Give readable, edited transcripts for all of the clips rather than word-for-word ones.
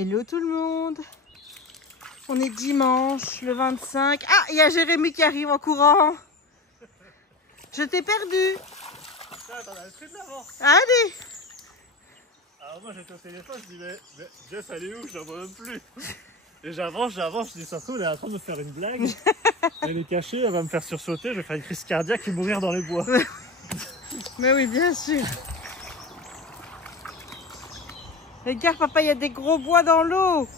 Hello tout le monde. On est dimanche, le 25. Ah, il y a Jérémy qui arrive en courant. Je t'ai perdu. T'en avais pris de l'avant. Allez. Alors moi j'étais au téléphone, je dis mais Jess elle est où? Je la vois même plus. Et j'avance, je dis ça se trouve elle est en train de me faire une blague. Elle est cachée, elle va me faire sursauter, je vais faire une crise cardiaque et mourir dans les bois. Mais oui, bien sûr. Regarde papa, il y a des gros bois dans l'eau.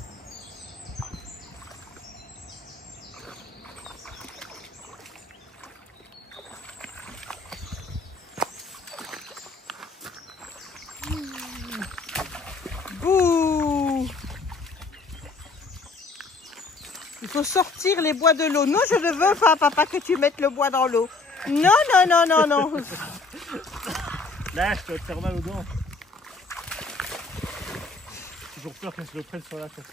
Bouh! Il faut sortir les bois de l'eau. Non, je ne veux pas, papa, que tu mettes le bois dans l'eau. Non, non, non, non, non. Là, je dois te faire mal aux dents. J'ai toujours peur que je le prenne sur la tête.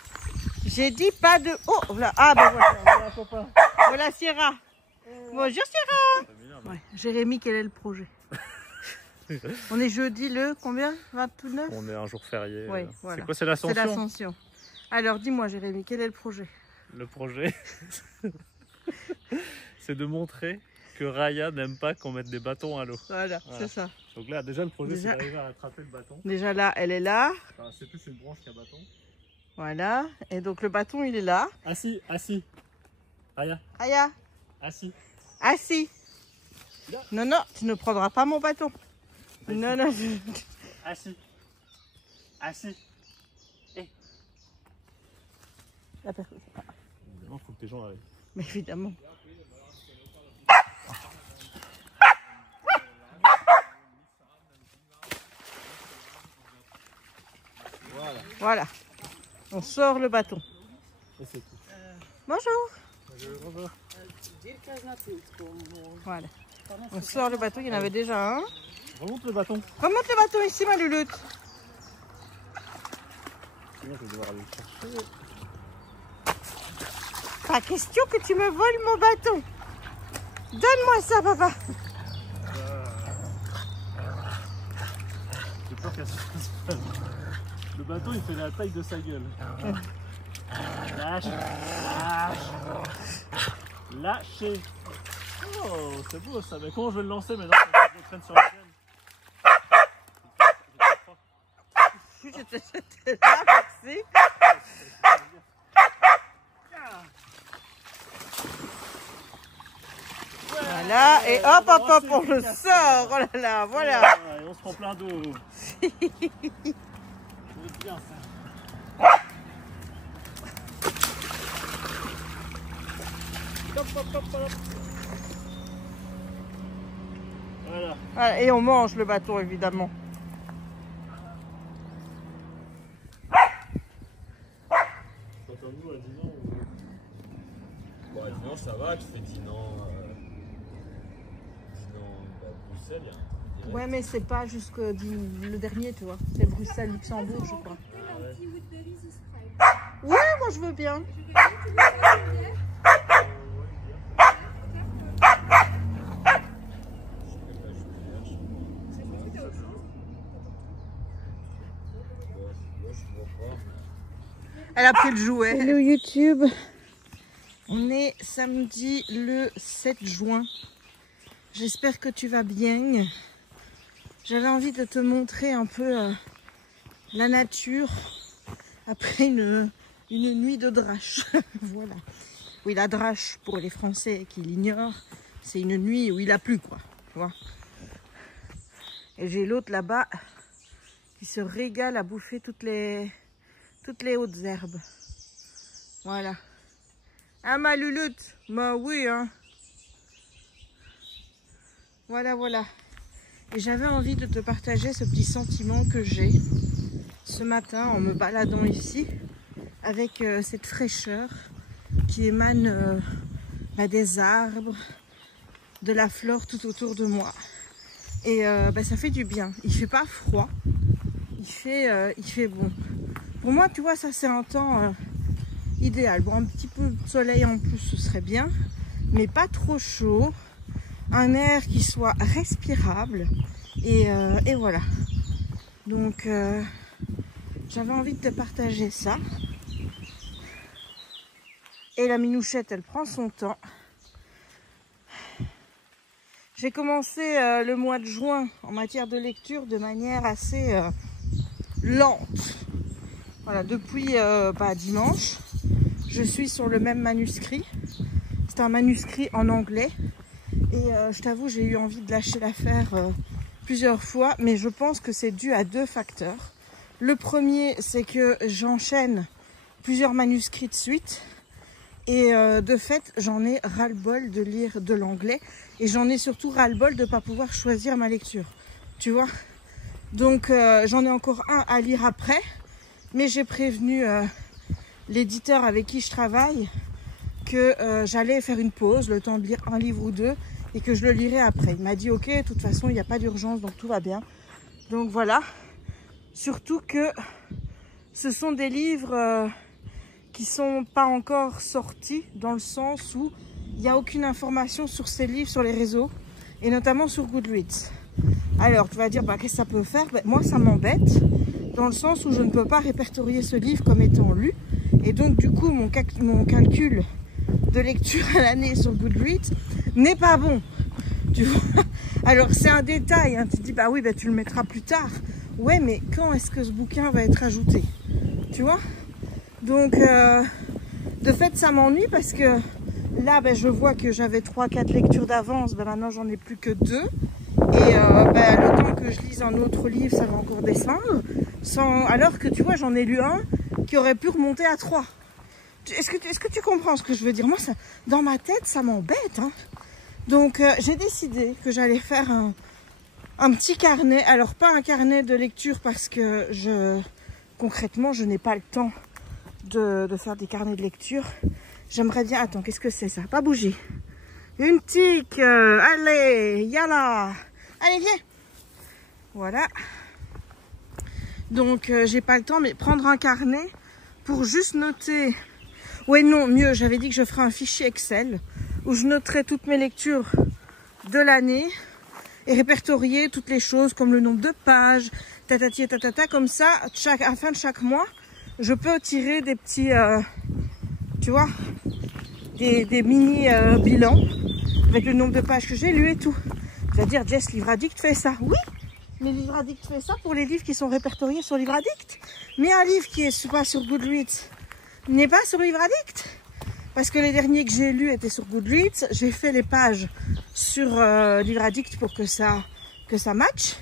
J'ai dit pas de... Oh, voilà. Ah, ben voilà. Voilà, papa. Voilà Sierra. Bonjour Sierra. Ouais. Jérémy, quel est le projet? On est jeudi le combien? 29? On est un jour férié. Oui, voilà. C'est quoi, c'est l'Ascension? C'est l'Ascension. Alors dis-moi Jérémy, quel est le projet? Le projet, c'est de montrer que Raya n'aime pas qu'on mette des bâtons à l'eau. Voilà, c'est ça. Donc là, déjà le projet, Déjà- c'est d'arriver à attraper le bâton. Déjà là, elle est là. Enfin, c'est plus une branche qu'un bâton. Voilà. Et donc le bâton, il est là. Assis, assis. Raya, Aya, assis. assis. Là. Non, non, tu ne prendras pas mon bâton. Non, non. Assis. Assis. La personne. Évidemment, il faut que tes gens arrivent. Mais évidemment. Voilà. Voilà. On sort le bâton. Et c'est tout. Bonjour. Voilà. On sort le bâton, il y en avait déjà un. Remonte le bâton. Remonte le bâton ici, ma Lulutte. Sinon, je vais devoir aller le chercher. Pas question que tu me voles mon bâton. Donne-moi ça, papa. J'ai peur qu'elle se fasse mal. Le bâton, il fait la taille de sa gueule. Lâche. Lâche. Lâchez. Oh, c'est beau ça. Mais comment je vais le lancer maintenant? Je le traîne sur la gueule. J'étais là, merci. Voilà, et hop, hop, hop, on le sort. Oh là là, voilà. Et on se prend plein d'eau. C'est bien ça. Hop, hop, hop, hop. Voilà. Voilà, et on mange le bâton, évidemment. Entends-nous à Dinan Bon, à Dinan, ça va, tu fais Dinan, Bruxelles, il y a un truc direct. Ouais, mais c'est pas jusque le dernier, tu vois. C'est Bruxelles-Luxembourg, je crois. Oui, moi je veux bien. Elle a pris le jouet. Hello YouTube. On est samedi le 7 juin. J'espère que tu vas bien. J'avais envie de te montrer un peu la nature après une nuit de drache. Voilà. Oui, la drache, pour les Français qui l'ignorent, c'est une nuit où il a plu, quoi. Tu vois. Et j'ai l'autre là-bas qui se régale à bouffer toutes les hautes herbes. Voilà. Ah, ma Lulutte? Bah oui, hein. Voilà, voilà. Et j'avais envie de te partager ce petit sentiment que j'ai ce matin en me baladant ici avec cette fraîcheur qui émane des arbres, de la flore tout autour de moi. Et ça fait du bien. Il fait pas froid, il fait bon. Pour moi, tu vois, ça c'est un temps idéal. Bon, un petit peu de soleil en plus, ce serait bien, mais pas trop chaud. Un air qui soit respirable. Et voilà. Donc, j'avais envie de te partager ça. Et la minouchette, elle prend son temps. J'ai commencé le mois de juin en matière de lecture de manière assez lente. Voilà, depuis dimanche, je suis sur le même manuscrit. C'est un manuscrit en anglais. Et je t'avoue, j'ai eu envie de lâcher l'affaire plusieurs fois. Mais je pense que c'est dû à deux facteurs. Le premier, c'est que j'enchaîne plusieurs manuscrits de suite. Et de fait, j'en ai ras-le-bol de lire de l'anglais. Et j'en ai surtout ras-le-bol de ne pas pouvoir choisir ma lecture. Tu vois? Donc j'en ai encore un à lire après. Mais j'ai prévenu l'éditeur avec qui je travaille que j'allais faire une pause, le temps de lire un livre ou deux. Et que je le lirai après. Il m'a dit ok, de toute façon, il n'y a pas d'urgence, donc tout va bien. Donc voilà. Surtout que ce sont des livres... qui sont pas encore sortis dans le sens où il n'y a aucune information sur ces livres sur les réseaux et notamment sur Goodreads. Alors tu vas dire qu'est-ce que ça peut faire? Moi ça m'embête dans le sens où je ne peux pas répertorier ce livre comme étant lu et donc du coup mon calcul de lecture à l'année sur Goodreads n'est pas bon. Tu vois? Alors c'est un détail, hein. Tu te dis oui tu le mettras plus tard. Ouais, mais quand est-ce que ce bouquin va être ajouté? Tu vois? Donc, de fait, ça m'ennuie parce que là, je vois que j'avais 3-4 lectures d'avance. Maintenant, j'en ai plus que 2. Et le temps que je lise un autre livre, ça va encore descendre. Alors que, tu vois, j'en ai lu un qui aurait pu remonter à 3. Est-ce que tu comprends ce que je veux dire? Moi, ça, dans ma tête, ça m'embête. Hein. Donc, j'ai décidé que j'allais faire un petit carnet. Alors, pas un carnet de lecture parce que concrètement, je n'ai pas le temps de faire des carnets de lecture. J'aimerais bien... Attends, qu'est-ce que c'est ça? Pas bouger. Une tique. Allez, yalla. Allez, viens. Voilà. Donc, j'ai pas le temps, mais prendre un carnet pour juste noter... Ouais, non, mieux, j'avais dit que je ferais un fichier Excel où je noterais toutes mes lectures de l'année et répertorier toutes les choses comme le nombre de pages, tatati et tatata, comme ça, à la fin de chaque mois, je peux tirer des petits, tu vois, des mini bilans avec le nombre de pages que j'ai lues et tout. C'est-à-dire, Jess, Livre Addict fait ça. Oui, mais Livre Addict fait ça pour les livres qui sont répertoriés sur Livre Addict. Mais un livre qui est pas sur Goodreads n'est pas sur Livre Addict. Parce que les derniers que j'ai lus étaient sur Goodreads. J'ai fait les pages sur Livre Addict pour que ça matche.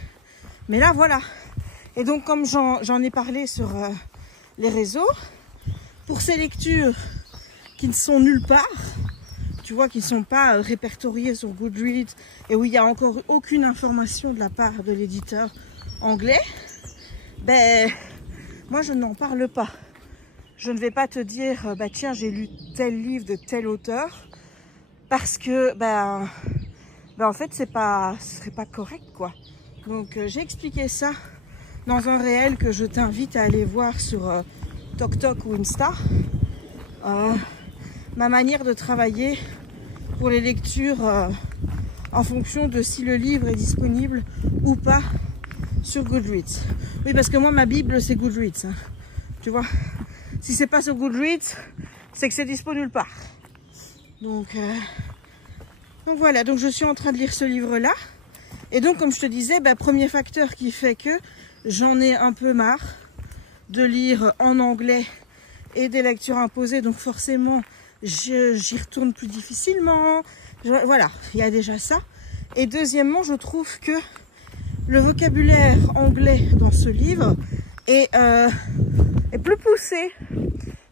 Mais là, voilà. Et donc, comme j'en ai parlé sur... les réseaux, pour ces lectures qui ne sont nulle part, tu vois, qui ne sont pas répertoriées sur Goodreads et où il n'y a encore aucune information de la part de l'éditeur anglais, moi je n'en parle pas. Je ne vais pas te dire, tiens, j'ai lu tel livre de tel auteur, parce que, en fait, ce serait pas correct, quoi. Donc, j'ai expliqué ça dans un réel que je t'invite à aller voir sur TokTok ou Insta. Ma manière de travailler pour les lectures en fonction de si le livre est disponible ou pas sur Goodreads. Oui, parce que moi, ma Bible, c'est Goodreads. Hein. Tu vois, si c'est pas sur Goodreads, c'est que c'est dispo nulle part. Donc voilà, donc je suis en train de lire ce livre-là. Et donc, comme je te disais, premier facteur qui fait que j'en ai un peu marre de lire en anglais et des lectures imposées. Donc forcément, j'y retourne plus difficilement. Voilà, il y a déjà ça. Et deuxièmement, je trouve que le vocabulaire anglais dans ce livre est plus poussé.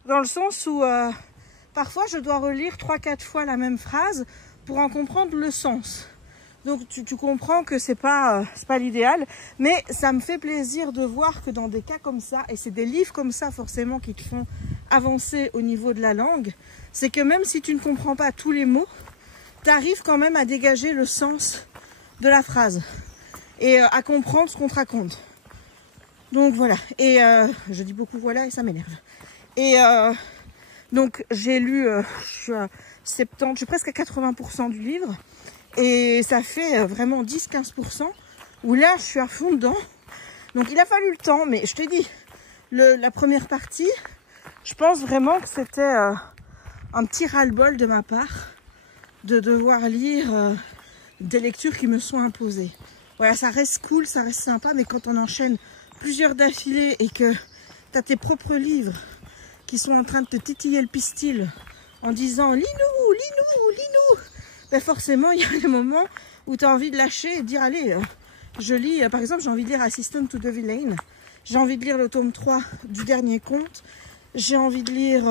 Dans le sens où parfois je dois relire 3-4 fois la même phrase pour en comprendre le sens. Donc tu comprends que c'est pas l'idéal, mais ça me fait plaisir de voir que dans des cas comme ça, et c'est des livres comme ça forcément qui te font avancer au niveau de la langue, c'est que même si tu ne comprends pas tous les mots, tu arrives quand même à dégager le sens de la phrase et à comprendre ce qu'on te raconte. Donc voilà, et je dis beaucoup voilà et ça m'énerve. Et donc j'ai lu, je suis à 70, je suis presque à 80% du livre. Et ça fait vraiment 10-15% où là, je suis à fond dedans. Donc, il a fallu le temps. Mais je te dis, la première partie, je pense vraiment que c'était un petit ras-le-bol de ma part de devoir lire des lectures qui me sont imposées. Voilà, ça reste cool, ça reste sympa, mais quand on enchaîne plusieurs d'affilée et que tu as tes propres livres qui sont en train de te titiller le pistil en disant « lis-nous, lis-nous, lis-nous », ben forcément, il y a des moments où tu as envie de lâcher et de dire « allez, je lis, par exemple, j'ai envie de lire Assistant to the Villain, j'ai envie de lire le tome 3 du dernier conte, j'ai envie de lire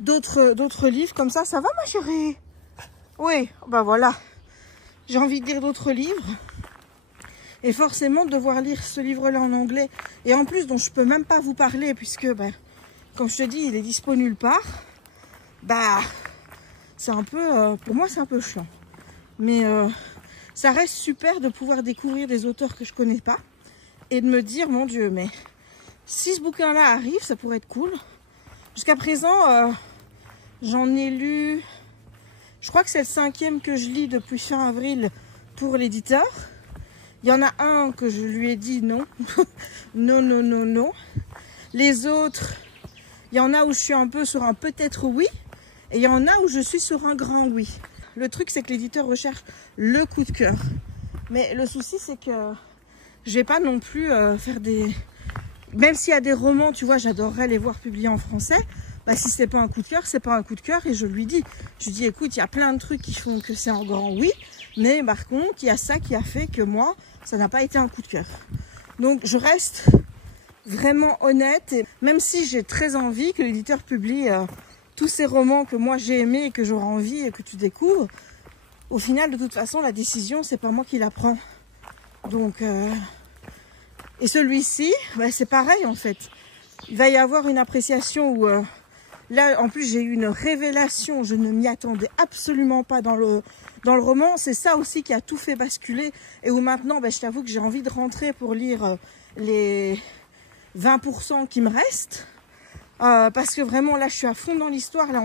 d'autres livres comme ça. Ça va ma chérie? Oui, ben voilà. J'ai envie de lire d'autres livres. Et forcément, de devoir lire ce livre-là en anglais, et en plus dont je peux même pas vous parler, puisque, ben, comme je te dis, il est dispo nulle part, bah, c'est un peu, pour moi, c'est un peu chiant. Mais ça reste super de pouvoir découvrir des auteurs que je connais pas, et de me dire, mon Dieu, mais si ce bouquin-là arrive, ça pourrait être cool. Jusqu'à présent, j'en ai lu, je crois que c'est le 5e que je lis depuis fin avril pour l'éditeur. Il y en a un que je lui ai dit non, non, non, non, non. Les autres, il y en a où je suis un peu sur un peut-être oui, et il y en a où je suis sur un grand oui. Le truc, c'est que l'éditeur recherche le coup de cœur. Mais le souci, c'est que je vais pas non plus faire des... Même s'il y a des romans, tu vois, j'adorerais les voir publiés en français. Bah, si c'est pas un coup de cœur, c'est pas un coup de cœur. Et je lui dis, écoute, il y a plein de trucs qui font que c'est un grand oui. Mais par contre, il y a ça qui a fait que moi, ça n'a pas été un coup de cœur. Donc, je reste vraiment honnête. Et même si j'ai très envie que l'éditeur publie tous ces romans que moi j'ai aimés et que j'aurais envie et que tu découvres, au final, de toute façon, la décision, c'est pas moi qui la prends. Donc... Et celui-ci, bah, c'est pareil en fait. Il va y avoir une appréciation où, là en plus j'ai eu une révélation, je ne m'y attendais absolument pas dans le roman. C'est ça aussi qui a tout fait basculer et où maintenant, bah, je t'avoue que j'ai envie de rentrer pour lire les 20% qui me restent. Parce que vraiment là je suis à fond dans l'histoire, là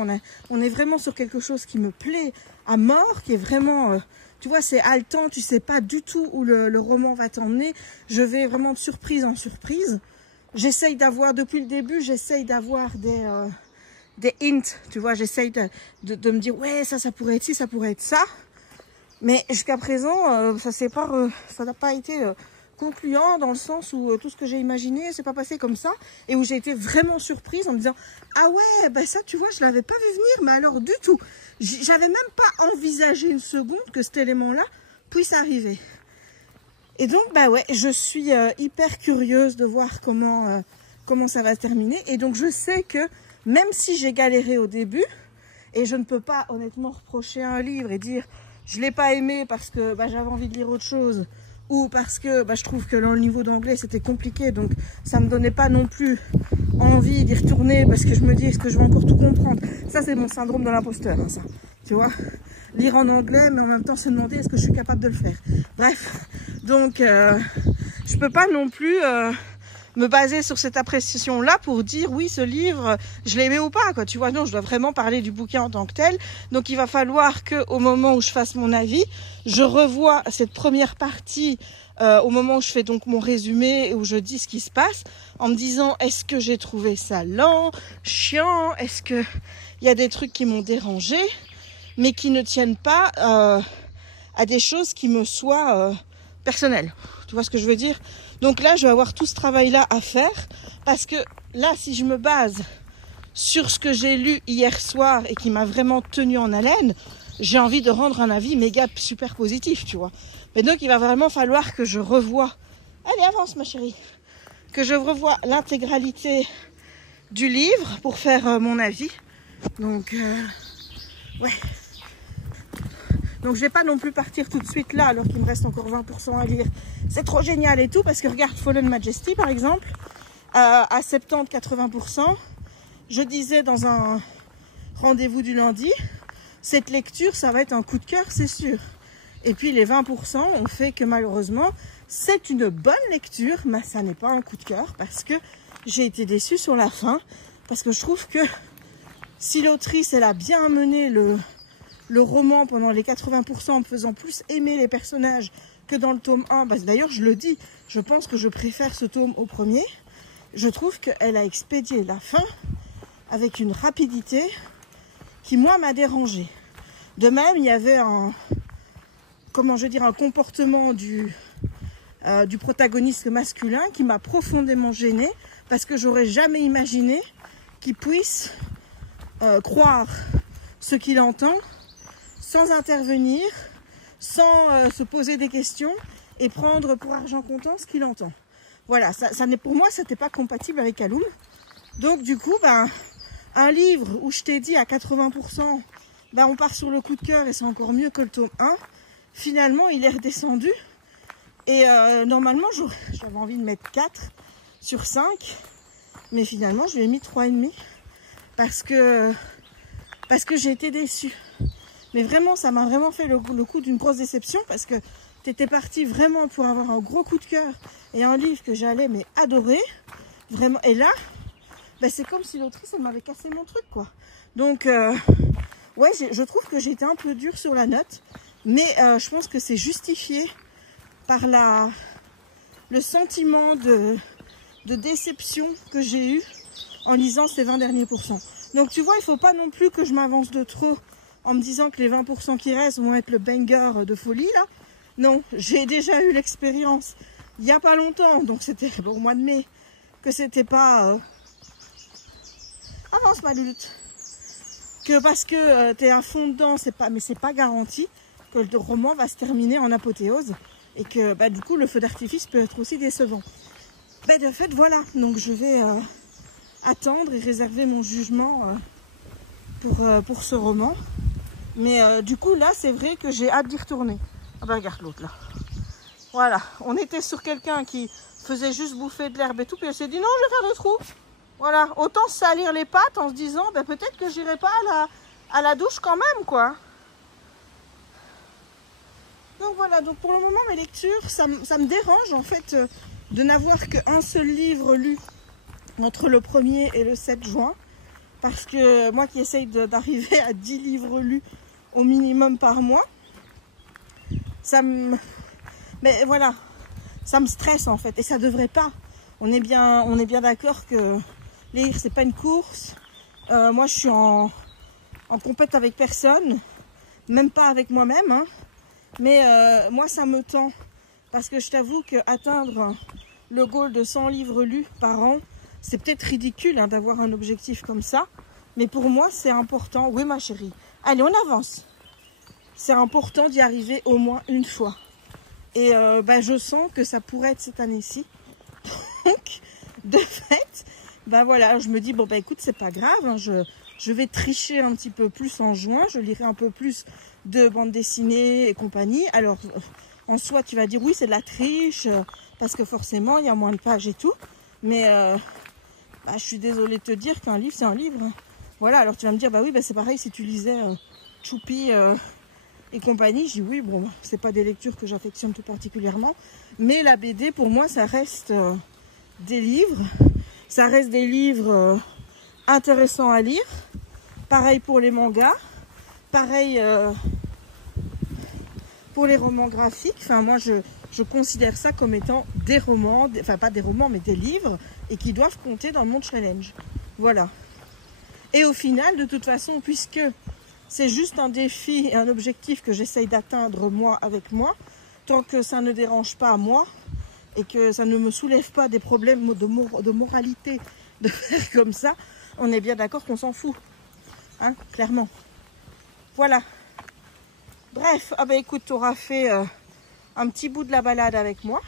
on est vraiment sur quelque chose qui me plaît à mort, qui est vraiment... tu vois, c'est haletant, tu sais pas du tout où le roman va t'emmener. Je vais vraiment de surprise en surprise. J'essaye d'avoir, depuis le début, j'essaye d'avoir des hints, tu vois. J'essaye de me dire, ouais, ça pourrait être ci, ça pourrait être ça. Mais jusqu'à présent, ça n'a pas été concluant dans le sens où tout ce que j'ai imaginé, c'est pas passé comme ça. Et où j'ai été vraiment surprise en me disant, ah ouais, bah ça, tu vois, je l'avais pas vu venir, mais alors du tout. J'avais même pas envisagé une seconde que cet élément-là puisse arriver. Et donc, bah ouais, je suis hyper curieuse de voir comment ça va se terminer. Et donc, je sais que même si j'ai galéré au début, et je ne peux pas honnêtement reprocher un livre et dire je l'ai pas aimé parce que bah, j'avais envie de lire autre chose, ou parce que bah, je trouve que le niveau d'anglais c'était compliqué, donc ça me donnait pas non plus envie d'y retourner parce que je me dis est-ce que je vais encore tout comprendre. Ça c'est mon syndrome de l'imposteur, hein, ça, tu vois, lire en anglais mais en même temps se demander est-ce que je suis capable de le faire. Bref, donc je peux pas non plus me baser sur cette appréciation là pour dire oui ce livre je l'ai aimé ou pas, quoi, tu vois. Non, je dois vraiment parler du bouquin en tant que tel, donc il va falloir que au moment où je fasse mon avis, je revoie cette première partie au moment où je fais donc mon résumé et où je dis ce qui se passe, en me disant est-ce que j'ai trouvé ça lent, chiant, est-ce que il y a des trucs qui m'ont dérangé mais qui ne tiennent pas à des choses qui me soient personnelles, tu vois ce que je veux dire. Donc là je vais avoir tout ce travail là à faire, parce que là si je me base sur ce que j'ai lu hier soir et qui m'a vraiment tenu en haleine, j'ai envie de rendre un avis méga super positif, tu vois. Mais donc il va vraiment falloir que je revoie, allez avance ma chérie, que je revoie l'intégralité du livre pour faire mon avis. Donc ouais. Donc je vais pas non plus partir tout de suite là alors qu'il me reste encore 20% à lire. C'est trop génial et tout, parce que regarde Fallen Majesty par exemple, à 70-80%. Je disais dans un rendez-vous du lundi, cette lecture ça va être un coup de cœur, c'est sûr. Et puis les 20% ont fait que malheureusement c'est une bonne lecture, mais ça n'est pas un coup de cœur parce que j'ai été déçue sur la fin. Parce que je trouve que si l'autrice elle a bien mené le roman pendant les 80% en me faisant plus aimer les personnages que dans le tome 1, bah, d'ailleurs je le dis, je pense que je préfère ce tome au premier, je trouve qu'elle a expédié la fin avec une rapidité qui, moi, m'a dérangée. De même, il y avait un comportement du protagoniste masculin qui m'a profondément gênée parce que j'aurais jamais imaginé qu'il puisse croire ce qu'il entend sans intervenir, sans se poser des questions et prendre pour argent comptant ce qu'il entend. Voilà, pour moi, ça n'était pas compatible avec Alum. Donc du coup, un livre où je t'ai dit à 80%, on part sur le coup de cœur et c'est encore mieux que le tome 1, finalement, il est redescendu. Et normalement, j'avais envie de mettre 4 sur 5, mais finalement, je lui ai mis 3,5 parce que j'ai été déçue. Mais vraiment, ça m'a vraiment fait le coup d'une grosse déception parce que tu étais parti vraiment pour avoir un gros coup de cœur et un livre que j'allais adorer. Vraiment. Et là, c'est comme si l'autrice, elle m'avait cassé mon truc, quoi. Donc, ouais, je trouve que j'ai été un peu dure sur la note, mais je pense que c'est justifié par le sentiment de déception que j'ai eu en lisant ces 20 derniers pourcents. Donc tu vois, il ne faut pas non plus que je m'avance de trop en me disant que les 20% qui restent vont être le banger de folie là. Non, j'ai déjà eu l'expérience il n'y a pas longtemps, donc c'était au mois de mai, que c'était pas... Avance ma lutte. Que parce que tu es à fond dedans, mais c'est pas garanti que le roman va se terminer en apothéose. Et que du coup le feu d'artifice peut être aussi décevant. De fait voilà, donc je vais attendre et réserver mon jugement pour ce roman. Mais du coup là c'est vrai que j'ai hâte d'y retourner. Ah regarde l'autre là. Voilà, on était sur quelqu'un qui faisait juste bouffer de l'herbe et tout, puis elle s'est dit non je vais faire des trous. Voilà, autant se salir les pattes en se disant peut-être que j'irai pas à la douche quand même quoi. Donc voilà, donc pour le moment mes lectures, ça me dérange en fait de n'avoir qu'un seul livre lu entre le 1er et le 7 juin. Parce que moi qui essaye d'arriver à 10 livres lus au minimum par mois, mais voilà, ça me stresse en fait et ça devrait pas. On est bien d'accord que lire c'est pas une course. Moi je suis en compète avec personne, même pas avec moi-même, hein. Mais moi ça me tend parce que je t'avoue qu'atteindre le goal de 100 livres lus par an, c'est peut-être ridicule hein, d'avoir un objectif comme ça, mais pour moi c'est important. Oui ma chérie, allez on avance. C'est important d'y arriver au moins une fois et je sens que ça pourrait être cette année-ci. Donc de fait voilà, je me dis écoute c'est pas grave hein, je vais tricher un petit peu plus en juin, je lirai un peu plus de bande dessinée et compagnie. Alors en soi tu vas dire oui c'est de la triche parce que forcément il y a moins de pages et tout, mais je suis désolée de te dire qu'un livre c'est un livre hein. Voilà, alors tu vas me dire oui c'est pareil si tu lisais Choupi et compagnie. Je dis oui c'est pas des lectures que j'affectionne tout particulièrement, mais la BD pour moi ça reste des livres, ça reste des livres intéressants à lire. Pareil pour les mangas, pareil pour les romans graphiques. Enfin moi je considère ça comme étant des romans, enfin pas des romans mais des livres et qui doivent compter dans mon challenge. Voilà. Et au final de toute façon, puisque c'est juste un défi et un objectif que j'essaye d'atteindre moi avec moi, tant que ça ne dérange pas moi et que ça ne me soulève pas des problèmes de moralité de faire comme ça, on est bien d'accord qu'on s'en fout. Hein, clairement. Voilà. Bref, écoute, tu auras fait un petit bout de la balade avec moi.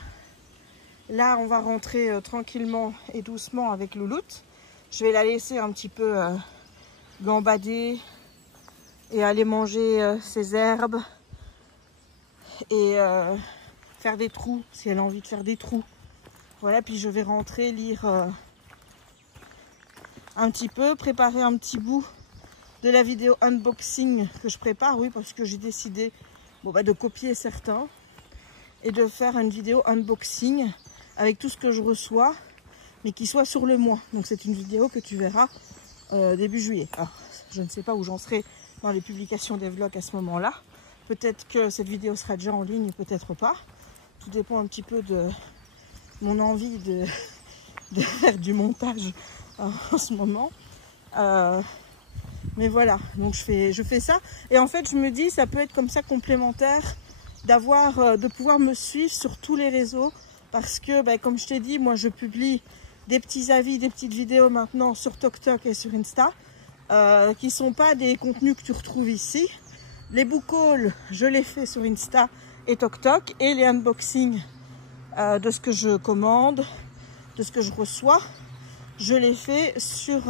Là, on va rentrer tranquillement et doucement avec Louloute. Je vais la laisser un petit peu gambader et aller manger ses herbes et faire des trous, si elle a envie de faire des trous. Voilà, puis je vais rentrer lire un petit peu, préparer un petit bout de la vidéo unboxing que je prépare, oui, parce que j'ai décidé de copier certains et de faire une vidéo unboxing avec tout ce que je reçois, mais qui soit sur le mois. Donc c'est une vidéo que tu verras début juillet. Alors, je ne sais pas où j'en serai dans les publications des vlogs à ce moment-là. Peut-être que cette vidéo sera déjà en ligne, peut-être pas. Tout dépend un petit peu de mon envie de faire du montage en ce moment. Mais voilà, donc je fais ça. Et en fait, je me dis, ça peut être comme ça complémentaire de pouvoir me suivre sur tous les réseaux. Parce que, comme je t'ai dit, moi, je publie des petits avis, des petites vidéos maintenant sur TokTok et sur Insta, qui ne sont pas des contenus que tu retrouves ici. Les book hauls, je les fais sur Insta et TokTok. Et les unboxings de ce que je commande, de ce que je reçois, je les fais sur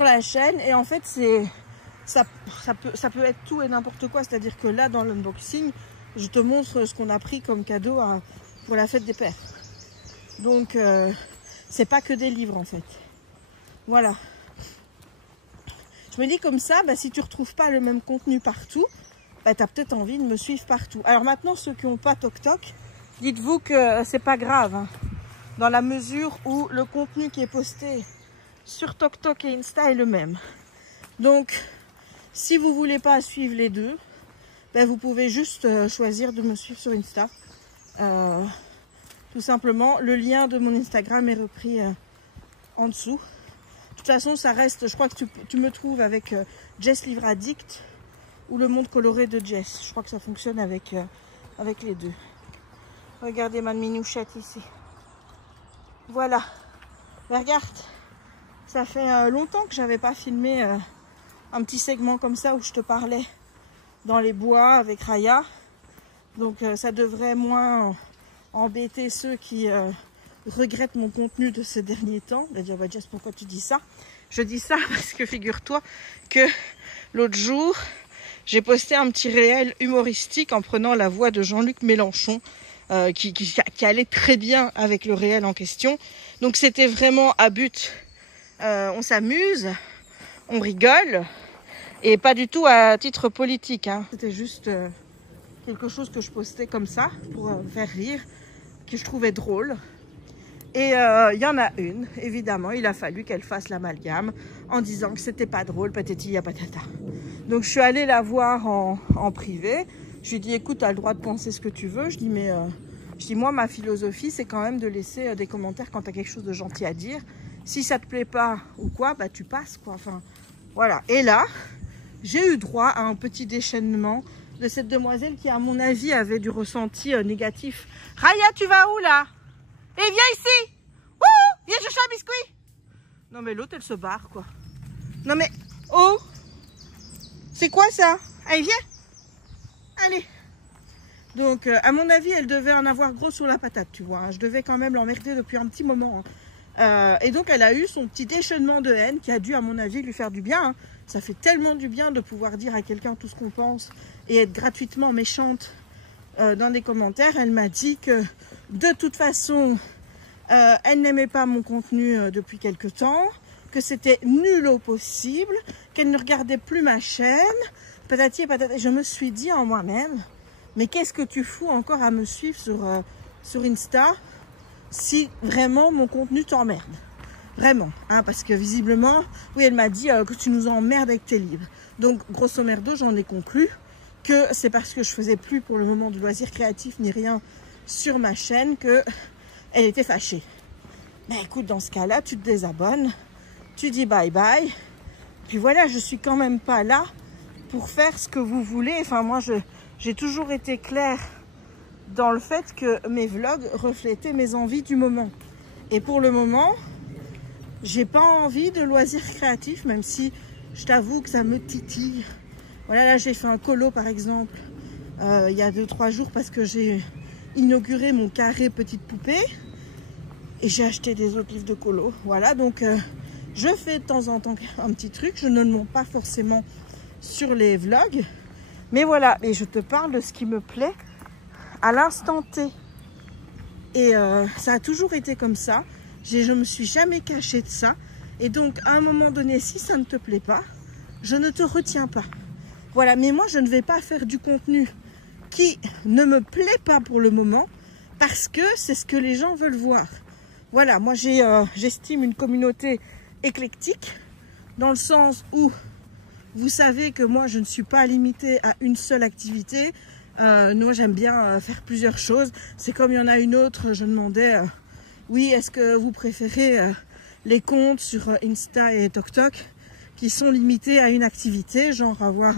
la chaîne. Et en fait, ça peut être tout et n'importe quoi. C'est-à-dire que là, dans l'unboxing, je te montre ce qu'on a pris comme cadeau pour la fête des pères. Donc, c'est pas que des livres, en fait. Voilà. Je me dis comme ça, si tu retrouves pas le même contenu partout, tu as peut-être envie de me suivre partout. Alors maintenant, ceux qui n'ont pas TokTok, dites-vous que c'est pas grave, hein, dans la mesure où le contenu qui est posté sur TokTok et Insta est le même. Donc, si vous voulez pas suivre les deux, vous pouvez juste choisir de me suivre sur Insta. Tout simplement, le lien de mon Instagram est repris en dessous. De toute façon, ça reste, je crois que tu me trouves avec Jess Livre Addict ou le monde coloré de Jess. Je crois que ça fonctionne avec les deux. Regardez ma minouchette ici. Voilà. Mais regarde, ça fait longtemps que j'avais pas filmé un petit segment comme ça où je te parlais dans les bois avec Raya. Donc ça devrait moins embêter ceux qui regrettent mon contenu de ces derniers temps. On va dire, Jess, pourquoi tu dis ça? Je dis ça parce que figure-toi que l'autre jour, j'ai posté un petit réel humoristique en prenant la voix de Jean-Luc Mélenchon, qui allait très bien avec le réel en question. Donc c'était vraiment à but. On s'amuse, on rigole, et pas du tout à titre politique, hein. C'était juste quelque chose que je postais comme ça pour faire rire, que je trouvais drôle. Et il y en a une, évidemment, il a fallu qu'elle fasse l'amalgame en disant que c'était pas drôle, patati ya patata. Donc je suis allée la voir en privé. Je lui ai dit, écoute, tu as le droit de penser ce que tu veux. Je dis, mais moi, ma philosophie, c'est quand même de laisser des commentaires quand tu as quelque chose de gentil à dire. Si ça te plaît pas ou quoi, tu passes, quoi. Enfin, voilà. Et là, j'ai eu droit à un petit déchaînement de cette demoiselle qui, à mon avis, avait du ressenti négatif. Raya, tu vas où, là? Et viens ici! Wouh! Viens chercher un biscuit! Non, mais l'autre, elle se barre, quoi. Non, mais... Oh! C'est quoi, ça? Allez, viens! Allez! Donc, à mon avis, elle devait en avoir gros sur la patate, tu vois. Hein. Je devais quand même l'emmerder depuis un petit moment. Hein. Et donc, elle a eu son petit déchaînement de haine qui a dû, à mon avis, lui faire du bien. Hein. Ça fait tellement du bien de pouvoir dire à quelqu'un tout ce qu'on pense et être gratuitement méchante dans des commentaires. Elle m'a dit que, de toute façon, elle n'aimait pas mon contenu depuis quelque temps, que c'était nul au possible, qu'elle ne regardait plus ma chaîne, patati et patata. Je me suis dit en moi-même, mais qu'est-ce que tu fous encore à me suivre sur Insta si vraiment mon contenu t'emmerde? Vraiment, hein, parce que visiblement, oui, elle m'a dit que tu nous emmerdes avec tes livres. Donc, grosso merdo, j'en ai conclu que c'est parce que je faisais plus pour le moment de loisirs créatifs ni rien sur ma chaîne que elle était fâchée. Ben écoute, dans ce cas-là, tu te désabonnes, tu dis bye bye. Puis voilà, je suis quand même pas là pour faire ce que vous voulez. Enfin, moi, j'ai toujours été claire dans le fait que mes vlogs reflétaient mes envies du moment. Et pour le moment, j'ai pas envie de loisirs créatifs, même si je t'avoue que ça me titille. Voilà, là, j'ai fait un colo, par exemple, il y a 2-3 jours parce que j'ai inauguré mon carré petite poupée. Et j'ai acheté des autres livres de colo. Voilà, donc je fais de temps en temps un petit truc. Je ne le montre pas forcément sur les vlogs. Mais voilà, et je te parle de ce qui me plaît à l'instant T. Et ça a toujours été comme ça. Je me suis jamais cachée de ça. Et donc, à un moment donné, si ça ne te plaît pas, je ne te retiens pas. Voilà, mais moi, je ne vais pas faire du contenu qui ne me plaît pas pour le moment parce que c'est ce que les gens veulent voir. Voilà, moi, j'estime une communauté éclectique dans le sens où vous savez que moi, je ne suis pas limitée à une seule activité. Moi, j'aime bien faire plusieurs choses. C'est comme il y en a une autre, je demandais, oui, est-ce que vous préférez les comptes sur Insta et TokTok qui sont limités à une activité, genre avoir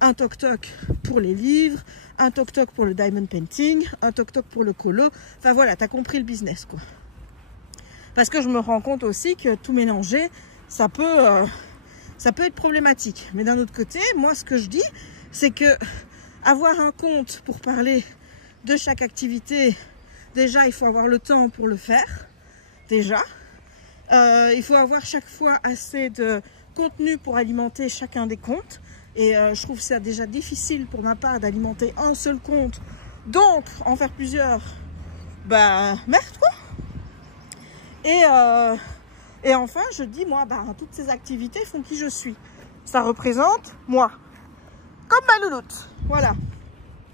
un TokTok pour les livres, un TokTok pour le diamond painting, un TokTok pour le colo. Enfin voilà, t'as compris le business, quoi. Parce que je me rends compte aussi que tout mélanger, ça peut être problématique. Mais d'un autre côté, moi, ce que je dis, c'est que avoir un compte pour parler de chaque activité, déjà, il faut avoir le temps pour le faire. Déjà. Il faut avoir chaque fois assez de contenu pour alimenter chacun des comptes. Et je trouve ça déjà difficile pour ma part d'alimenter un seul compte. Donc, en faire plusieurs, bah, merde, quoi. Et enfin, je dis, moi, bah, toutes ces activités font qui je suis. Ça représente moi. Comme ma louloute. Voilà.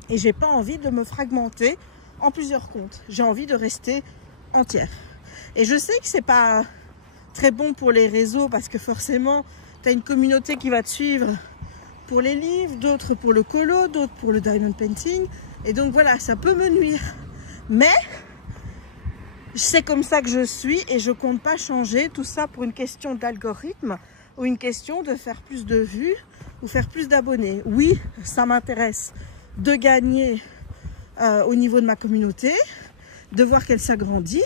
Et j'ai pas envie de me fragmenter en plusieurs comptes. J'ai envie de rester entière. Et je sais que c'est pas très bon pour les réseaux parce que forcément, tu as une communauté qui va te suivre pour les livres, d'autres pour le colo, d'autres pour le diamond painting. Et donc voilà, ça peut me nuire. Mais c'est comme ça que je suis et je compte pas changer tout ça pour une question d'algorithme ou une question de faire plus de vues ou faire plus d'abonnés. Oui, ça m'intéresse de gagner au niveau de ma communauté, de voir qu'elle s'agrandit,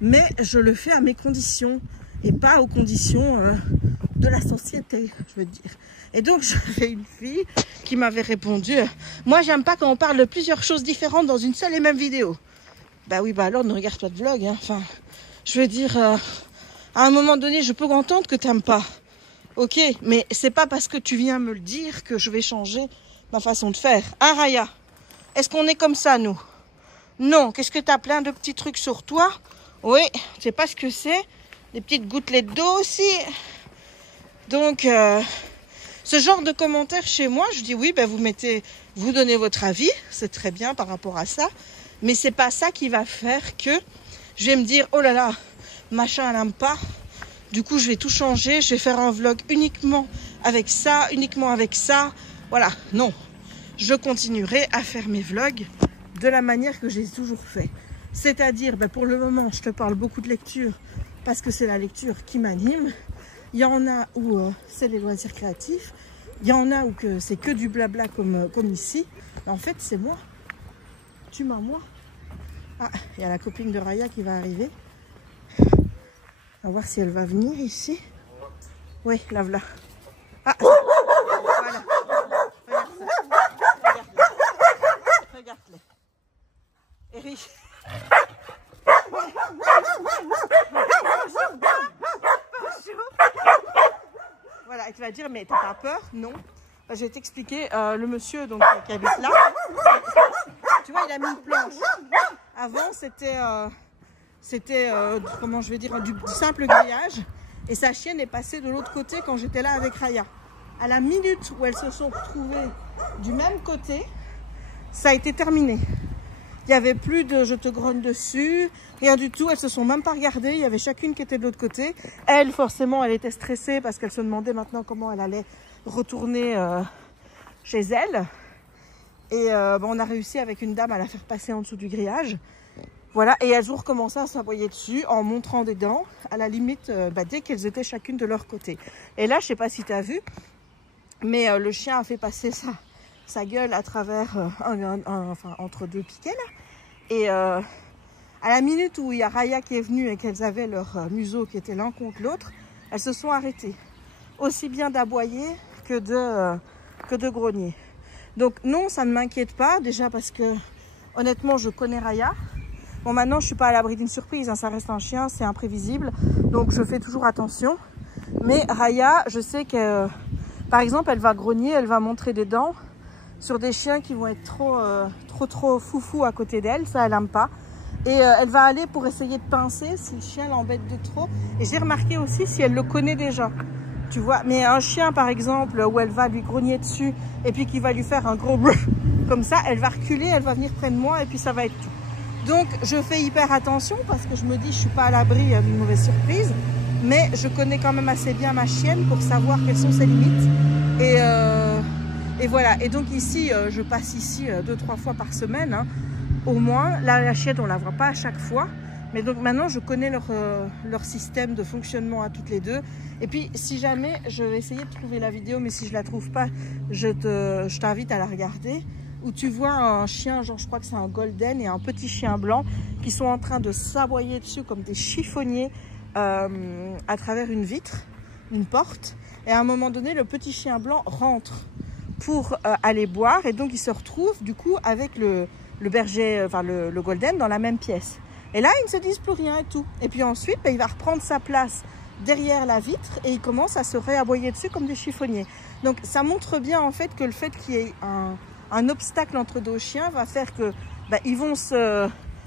mais je le fais à mes conditions et pas aux conditions de la société, je veux dire. Et donc, j'avais une fille qui m'avait répondu « Moi, j'aime pas quand on parle de plusieurs choses différentes dans une seule et même vidéo. » Bah oui, bah alors ne regarde pas de vlog. Hein. Enfin, je veux dire, à un moment donné, je peux entendre que t'aimes pas. Ok, mais c'est pas parce que tu viens me le dire que je vais changer ma façon de faire. Hein, Raya? Est-ce qu'on est comme ça, nous? Non. Qu'est-ce que t'as plein de petits trucs sur toi? Oui, tu sais pas ce que c'est. Des petites gouttelettes d'eau aussi. Donc, ce genre de commentaires chez moi, je dis oui, ben vous donnez votre avis, c'est très bien par rapport à ça, mais c'est pas ça qui va faire que je vais me dire oh là là, machin elle n'aime pas, du coup je vais tout changer, je vais faire un vlog uniquement avec ça, voilà, non, je continuerai à faire mes vlogs de la manière que j'ai toujours fait, c'est-à-dire ben pour le moment je te parle beaucoup de lecture parce que c'est la lecture qui m'anime. Il y en a où c'est les loisirs créatifs. Il y en a où c'est que du blabla comme ici. En fait, c'est moi. Tu m'as moi. Ah, il y a la copine de Raya qui va arriver. On va voir si elle va venir ici. Oui, la voilà. Ah, voilà. Regarde ça. Regarde-les. Eric. Voilà, et tu vas dire, mais t'as pas peur? Non. Bah, je vais t'expliquer. Le monsieur donc, qui habite là, tu vois, il a mis une planche. Avant, c'était comment je vais dire, du simple grillage. Et sa chienne est passée de l'autre côté quand j'étais là avec Raya. À la minute où elles se sont retrouvées du même côté, ça a été terminé. Il n'y avait plus de je te grogne dessus, rien du tout. Elles se sont même pas regardées. Il y avait chacune qui était de l'autre côté. Elle, forcément, elle était stressée parce qu'elle se demandait maintenant comment elle allait retourner chez elle. Et on a réussi avec une dame à la faire passer en dessous du grillage. Voilà. Et elles ont recommencé à s'aboyer dessus en montrant des dents, à la limite, dès qu'elles étaient chacune de leur côté. Et là, je sais pas si tu as vu, mais le chien a fait passer sa gueule à travers enfin, entre deux piquets là. Et à la minute où il y a Raya qui est venue et qu'elles avaient leur museau qui était l'un contre l'autre, elles se sont arrêtées. Aussi bien d'aboyer que de grogner. Donc non, ça ne m'inquiète pas, déjà parce que honnêtement je connais Raya. Bon, maintenant je suis pas à l'abri d'une surprise, hein, ça reste un chien, c'est imprévisible, donc je fais toujours attention. Mais Raya, je sais que par exemple elle va grogner, elle va montrer des dents sur des chiens qui vont être trop foufou à côté d'elle, ça elle aime pas. Et elle va aller pour essayer de pincer si le chien l'embête de trop. Et j'ai remarqué aussi si elle le connaît déjà, tu vois. Mais un chien par exemple où elle va lui grogner dessus et puis qui va lui faire un gros brrr, comme ça, elle va reculer, elle va venir près de moi et puis ça va être tout. Donc je fais hyper attention parce que je me dis je suis pas à l'abri d'une mauvaise surprise. Mais je connais quand même assez bien ma chienne pour savoir quelles sont ses limites. Et voilà, et donc ici, je passe ici 2-3 fois par semaine, hein, au moins. Là, la chienne, on ne la voit pas à chaque fois. Mais donc maintenant, je connais leur système de fonctionnement à toutes les deux. Et puis, si jamais, je vais essayer de trouver la vidéo, mais si je ne la trouve pas, je t'invite à la regarder. Où tu vois un chien, genre je crois que c'est un golden, et un petit chien blanc qui sont en train de s'aboyer dessus comme des chiffonniers à travers une vitre, une porte. Et à un moment donné, le petit chien blanc rentre pour aller boire. Et donc, il se retrouve du coup avec le berger, enfin le golden dans la même pièce. Et là, ils ne se disent plus rien et tout. Et puis ensuite, ben, il va reprendre sa place derrière la vitre et il commence à se réaboyer dessus comme des chiffonniers. Donc, ça montre bien en fait que le fait qu'il y ait un obstacle entre deux chiens va faire que ben, ils vont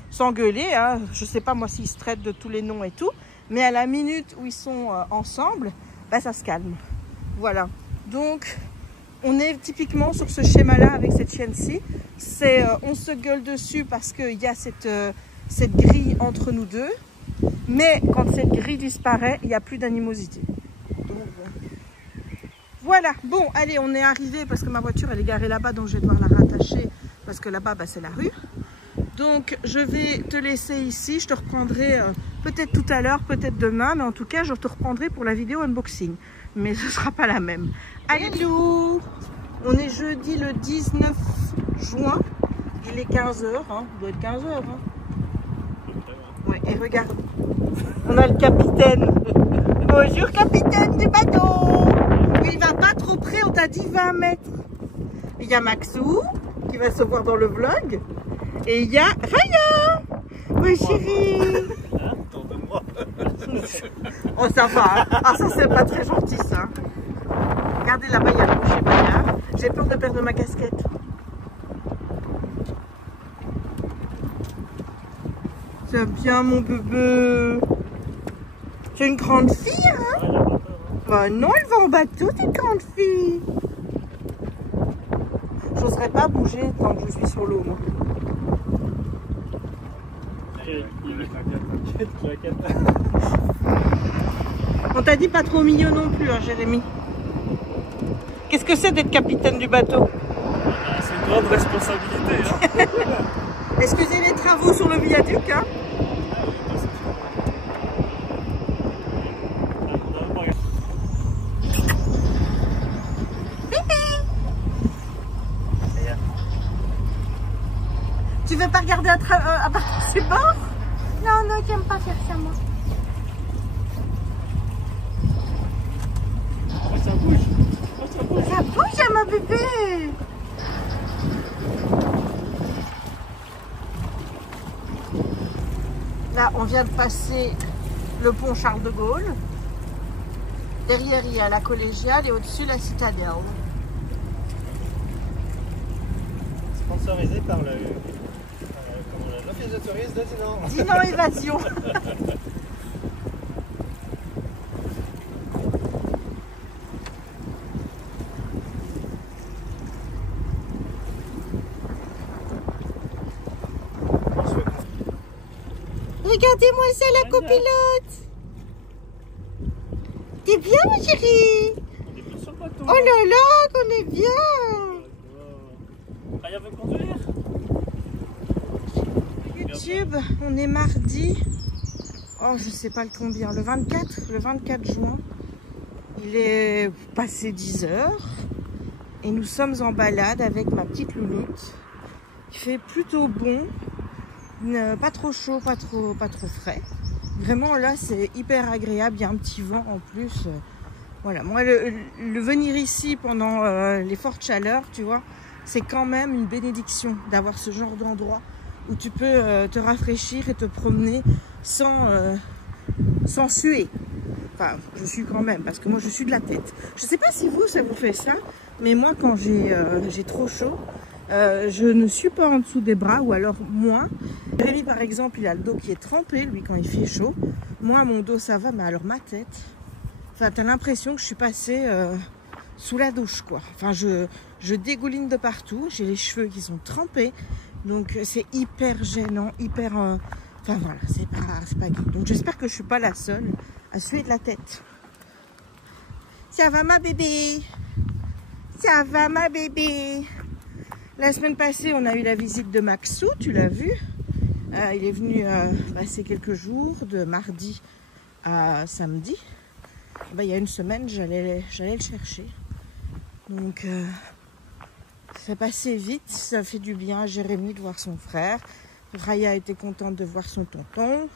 s'engueuler. Hein. Je ne sais pas moi s'ils se traitent de tous les noms et tout. Mais à la minute où ils sont ensemble, ben, ça se calme. Voilà. Donc, on est typiquement sur ce schéma-là avec cette chienne-ci. C'est on se gueule dessus parce qu'il y a cette grille entre nous deux, mais quand cette grille disparaît, il n'y a plus d'animosité. Donc, voilà, bon, allez, on est arrivé parce que ma voiture, elle est garée là-bas, donc je vais devoir la rattacher parce que là-bas, bah, c'est la rue. Donc, je vais te laisser ici, je te reprendrai peut-être tout à l'heure, peut-être demain, mais en tout cas, je te reprendrai pour la vidéo unboxing, mais ce ne sera pas la même. Allez, Lou, on est jeudi le 19 juin, il est 15 h, hein, il doit être 15 h, hein. Ouais, et regarde, on a le capitaine. Bonjour capitaine du bateau. Il va pas trop près, on t'a dit 20 mètres. Il y a Maxou qui va se voir dans le vlog. Et il y a Raya, ma chérie. Oh ça va, hein. Ah ça c'est pas très gentil ça. Regardez là-bas, il y a le rocher Bayard. J'ai peur de perdre ma casquette. C'est bien mon bébé. C'est une grande fille, hein? Bah non, elle va en bateau, cette grande fille. J'oserais pas bouger tant que je suis sur l'eau, moi. On t'a dit pas trop au milieu non plus, hein, Jérémy. Qu'est-ce que c'est d'être capitaine du bateau? C'est une grande responsabilité, hein. Excusez les travaux sur le viaduc, hein. Tu veux pas regarder à partir du bord? Non, non, j'aime pas faire ça, moi. Oh, ça bouge. Oh, ça bouge. Ça bouge, ma bébé. Là, on vient de passer le pont Charles de Gaulle. Derrière, il y a la collégiale et au-dessus, la citadelle. Sponsorisé par l'office de tourisme de Dinan. Dinan Évasion. Regardez-moi ça, la copilote. T'es bien, ma chérie? On est bien sur le bateau. Oh là là, qu'on est bien. Raya veut conduire. YouTube, on est mardi. Oh, je sais pas le combien. Le 24 juin. Il est passé 10 h. Et nous sommes en balade avec ma petite louloute. Il fait plutôt bon. Pas trop chaud, pas trop frais. Vraiment là c'est hyper agréable, il y a un petit vent en plus. Voilà, moi le venir ici pendant les fortes chaleurs, tu vois, c'est quand même une bénédiction d'avoir ce genre d'endroit où tu peux te rafraîchir et te promener sans suer. Enfin, je suis quand même, parce que moi je suis de la tête. Je sais pas si vous, ça vous fait ça, mais moi quand j'ai trop chaud, je ne suis pas en dessous des bras, ou alors moins. Rémi par exemple, il a le dos qui est trempé, lui, quand il fait chaud. Moi, mon dos, ça va, mais alors ma tête, enfin, t'as l'impression que je suis passée sous la douche, quoi. Enfin, je dégouline de partout, j'ai les cheveux qui sont trempés, donc c'est hyper gênant, hyper... Enfin, voilà, c'est pas gai. Donc, j'espère que je suis pas la seule à suer de la tête. Ça va, ma bébé? Ça va ma bébé? La semaine passée, on a eu la visite de Maxou, tu l'as vu. Il est venu passer quelques jours, de mardi à samedi. Il y a une semaine, j'allais le chercher. Donc, ça passait vite, ça fait du bien à Jérémy de voir son frère. Raya était contente de voir son tonton.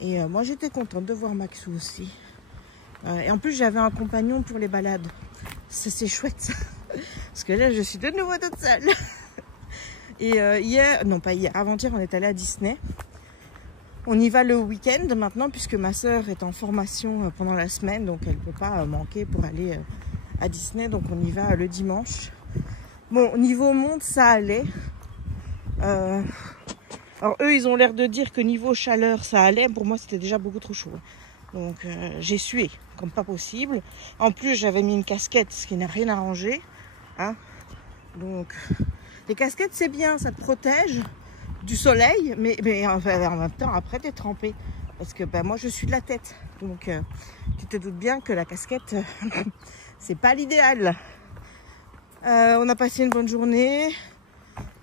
Et moi, j'étais contente de voir Maxou aussi. Et en plus, j'avais un compagnon pour les balades. Ça, c'est chouette, ça. Parce que là, je suis de nouveau toute seule. Et hier, non pas hier, avant-hier, on est allé à Disney. On y va le week-end maintenant, puisque ma soeur est en formation pendant la semaine. Donc, elle ne peut pas manquer pour aller à Disney. Donc, on y va le dimanche. Bon, niveau monde, ça allait. Alors eux, ils ont l'air de dire que niveau chaleur, ça allait. Pour moi, c'était déjà beaucoup trop chaud. Donc j'ai sué, comme pas possible. En plus, j'avais mis une casquette, ce qui n'a rien arrangé. Hein. Donc, les casquettes, c'est bien, ça te protège du soleil. Mais en même temps, après, t'es trempé. Parce que moi, je suis de la tête. Donc, tu te doutes bien que la casquette, c'est pas l'idéal. On a passé une bonne journée.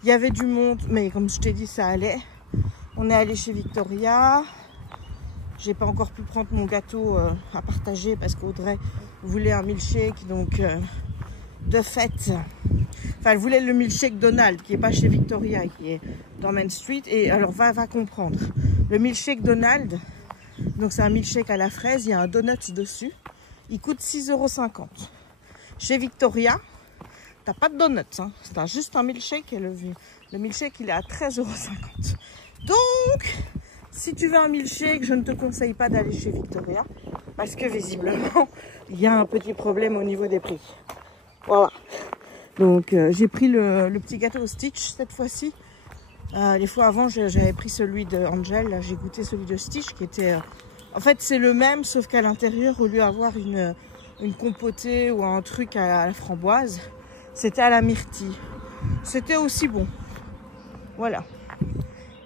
Il y avait du monde, mais comme je t'ai dit, ça allait. On est allé chez Victoria. J'ai pas encore pu prendre mon gâteau à partager parce qu'Audrey voulait un milkshake. Donc, de fait, enfin, elle voulait le milkshake Donald qui est pas chez Victoria, qui est dans Main Street. Et alors, va comprendre. Le milkshake Donald, donc c'est un milkshake à la fraise, il y a un donut dessus. Il coûte 6,50 €. Chez Victoria, t'as pas de donuts, hein. T'as juste un milkshake et le milkshake il est à 13,50 €. Donc, si tu veux un milkshake, je ne te conseille pas d'aller chez Victoria parce que visiblement, il y a un petit problème au niveau des prix. Voilà. Donc, j'ai pris le petit gâteau au Stitch cette fois-ci. Les fois avant, j'avais pris celui de Angel. Là, j'ai goûté celui de Stitch qui était... en fait, c'est le même, sauf qu'à l'intérieur, au lieu d'avoir une compotée ou un truc à la framboise, c'était à la myrtille. C'était aussi bon. Voilà.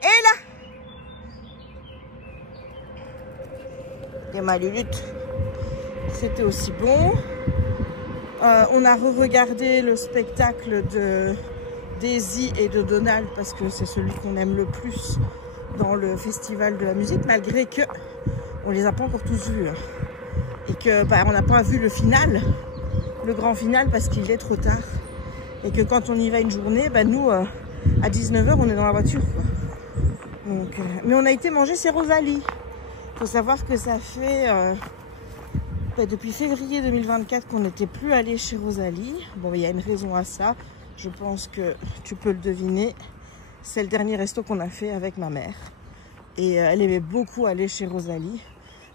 Et là, il y a ma lulute. C'était aussi bon. On a re-regardé le spectacle de Daisy et de Donald parce que c'est celui qu'on aime le plus dans le festival de la musique, malgré que on les a pas encore tous vus. Et que on n'a pas vu le final, le grand final, parce qu'il est trop tard. Et que quand on y va une journée, nous, à 19 h, on est dans la voiture, quoi. Donc, mais on a été manger chez Rosalie. Il faut savoir que ça fait depuis février 2024 qu'on n'était plus allé chez Rosalie. Bon, il y a une raison à ça. Je pense que tu peux le deviner. C'est le dernier resto qu'on a fait avec ma mère. Et elle aimait beaucoup aller chez Rosalie.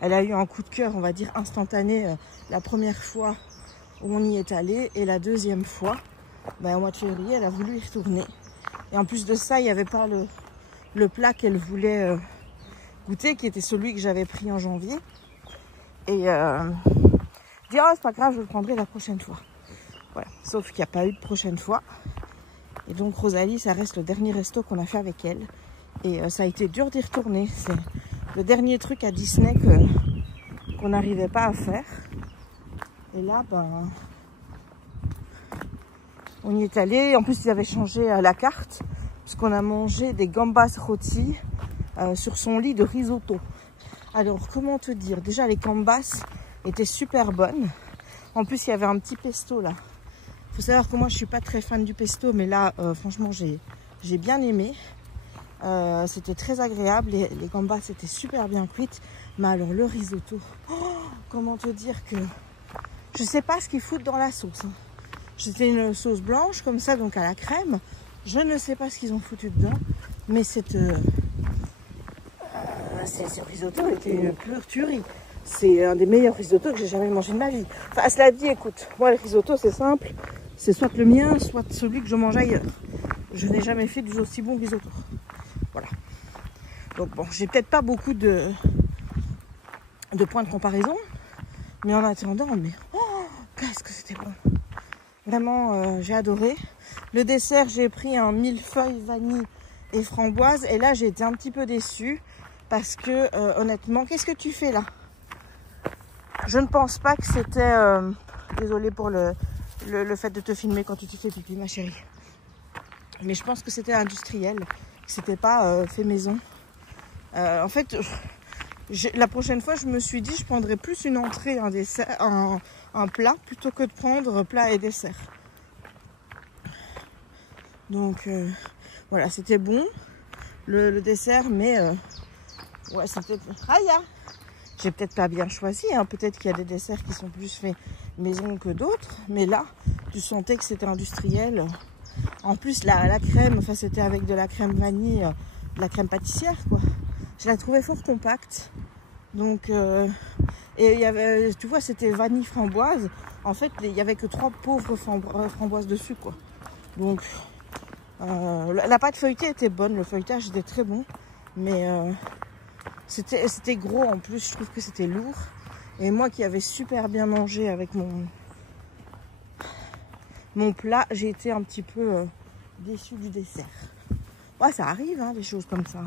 Elle a eu un coup de cœur, on va dire, instantané la première fois où on y est allé. Et la deuxième fois, au mois de février, elle a voulu y retourner. Et en plus de ça, il n'y avait pas le plat qu'elle voulait goûter, qui était celui que j'avais pris en janvier. Et dit, oh, c'est pas grave, je le prendrai la prochaine fois. Voilà. Sauf qu'il n'y a pas eu de prochaine fois. Et donc Rosalie, ça reste le dernier resto qu'on a fait avec elle. Et ça a été dur d'y retourner. C'est le dernier truc à Disney qu'on n'arrivait pas à faire. Et là, on y est allé. En plus, ils avaient changé la carte. Parce qu'on a mangé des gambas rôtis sur son lit de risotto. Alors, comment te dire? Déjà, les gambas étaient super bonnes. En plus, il y avait un petit pesto là. Il faut savoir que moi, je suis pas très fan du pesto. Mais là, franchement, j'ai bien aimé. C'était très agréable. Les gambas étaient super bien cuites. Mais alors, le risotto, comment te dire que... Je sais pas ce qu'ils foutent dans la sauce. Hein. C'était une sauce blanche comme ça, donc à la crème. Je ne sais pas ce qu'ils ont foutu dedans. Mais ce risotto était une pure tuerie. C'est un des meilleurs risottos que j'ai jamais mangé de ma vie. Enfin, cela dit, écoute, moi le risotto c'est simple. C'est soit le mien, soit celui que je mange ailleurs. Je n'ai jamais fait du aussi bon risotto. Voilà. Donc bon, j'ai peut-être pas beaucoup de points de comparaison. Mais en attendant, qu'est-ce que c'était bon. Vraiment, j'ai adoré. Le dessert, j'ai pris un millefeuille vanille et framboise. Et là, j'ai été un petit peu déçue. Parce que, honnêtement, qu'est-ce que tu fais là? Je ne pense pas que c'était... désolée pour le fait de te filmer quand tu te fais pipi, ma chérie. Mais je pense que c'était industriel, que c'était pas fait maison. En fait, la prochaine fois, je me suis dit, je prendrais plus une entrée, un dessert, un plat, plutôt que de prendre plat et dessert. Donc, voilà, c'était bon, le dessert, mais ouais, c'était... Aïe, j'ai peut-être pas bien choisi, hein. Peut-être qu'il y a des desserts qui sont plus faits maison que d'autres, mais là, tu sentais que c'était industriel. En plus, la crème, enfin, c'était avec de la crème vanille, de la crème pâtissière, quoi. Je la trouvais fort compacte. Donc, et il y avait, tu vois, c'était vanille framboise. En fait, il y avait que 3 pauvres framboises dessus, quoi. Donc, la pâte feuilletée était bonne, le feuilletage était très bon, mais c'était gros en plus. Je trouve que c'était lourd. Et moi qui avais super bien mangé avec mon plat, j'ai été un petit peu déçue du dessert. Ouais, ça arrive, hein, des choses comme ça.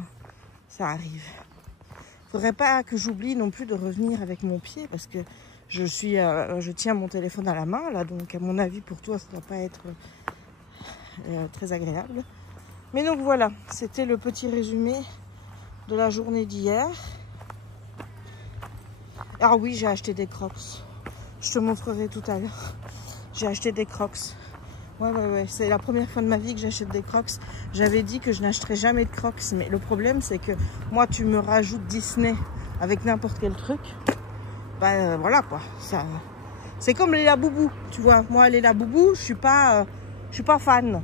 Ça arrive. Faudrait pas que j'oublie non plus de revenir avec mon pied parce que je tiens mon téléphone à la main là, donc à mon avis pour toi ça ne doit pas être très agréable. Mais donc voilà, c'était le petit résumé de la journée d'hier. Ah oui, j'ai acheté des Crocs. Je te montrerai tout à l'heure. J'ai acheté des Crocs. Ouais. C'est la première fois de ma vie que j'achète des Crocs. J'avais dit que je n'achèterais jamais de Crocs. Mais le problème, c'est que moi, tu me rajoutes Disney avec n'importe quel truc. Bah voilà quoi. C'est comme les Laboubou. Tu vois, moi, les Laboubou, je suis pas fan.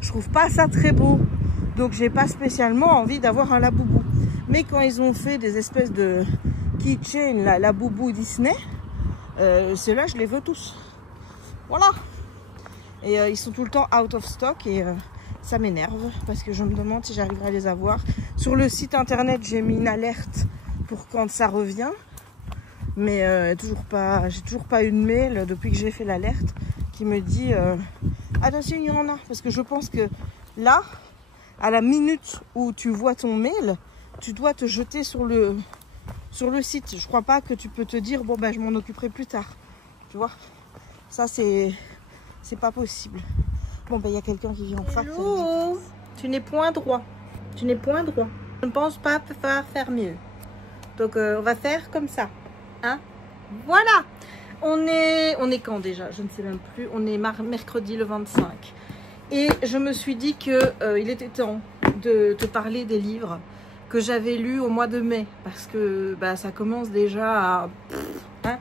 Je trouve pas ça très beau. Donc, j'ai pas spécialement envie d'avoir un Laboubou. Mais quand ils ont fait des espèces de keychain, Laboubou Disney, ceux-là, je les veux tous. Voilà. Et ils sont tout le temps out of stock et ça m'énerve parce que je me demande si j'arriverai à les avoir. Sur le site internet, j'ai mis une alerte pour quand ça revient. Mais j'ai toujours pas eu de mail depuis que j'ai fait l'alerte qui me dit attention, il y en a. Parce que je pense que là, à la minute où tu vois ton mail, tu dois te jeter sur le site. Je crois pas que tu peux te dire bon ben je m'en occuperai plus tard. Tu vois, ça c'est pas possible. Bon ben il y a quelqu'un qui vient en face. Hello. Tu n'es point droit. Tu n'es point droit. Je ne pense pas pouvoir faire mieux. Donc on va faire comme ça. Hein? Voilà. On est quand déjà? Je ne sais même plus. On est mercredi le 25. Et je me suis dit que il était temps de te parler des livres que j'avais lus au mois de mai. Parce que bah, ça commence déjà à... Hein?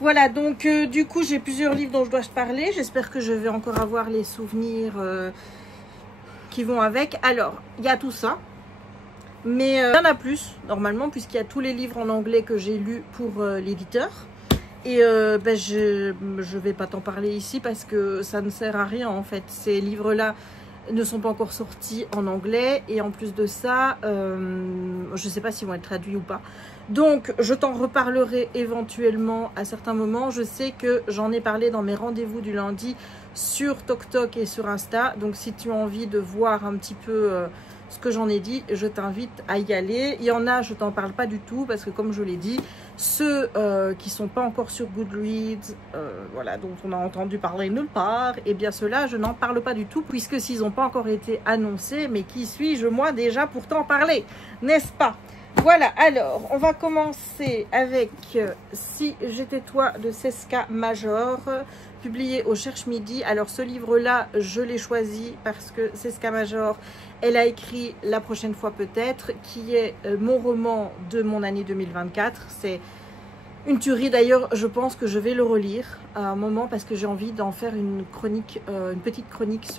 Voilà, donc du coup, j'ai plusieurs livres dont je dois te parler. J'espère que je vais encore avoir les souvenirs qui vont avec. Alors, il y a tout ça. Mais il y en a plus, normalement, puisqu'il y a tous les livres en anglais que j'ai lus pour l'éditeur. Et ben, je vais pas t'en parler ici parce que ça ne sert à rien, en fait. Ces livres-là ne sont pas encore sortis en anglais. Et en plus de ça, je sais pas s'ils vont être traduits ou pas. Donc, je t'en reparlerai éventuellement à certains moments. Je sais que j'en ai parlé dans mes rendez-vous du lundi sur TokTok et sur Insta. Donc, si tu as envie de voir un petit peu ce que j'en ai dit, je t'invite à y aller. Il y en a, je t'en parle pas du tout parce que comme je l'ai dit, ceux qui sont pas encore sur Goodreads, voilà, dont on a entendu parler nulle part, et bien ceux-là, je n'en parle pas du tout puisque s'ils n'ont pas encore été annoncés, mais qui suis-je moi déjà pour t'en parler, n'est-ce pas? Voilà, alors, on va commencer avec Si j'étais toi de Seska Major, publié au Cherche Midi. Alors, ce livre-là, je l'ai choisi parce que Seska Major, elle a écrit La prochaine fois peut-être, qui est mon roman de mon année 2024. C'est une tuerie. D'ailleurs, je pense que je vais le relire à un moment parce que j'ai envie d'en faire une chronique, une petite chronique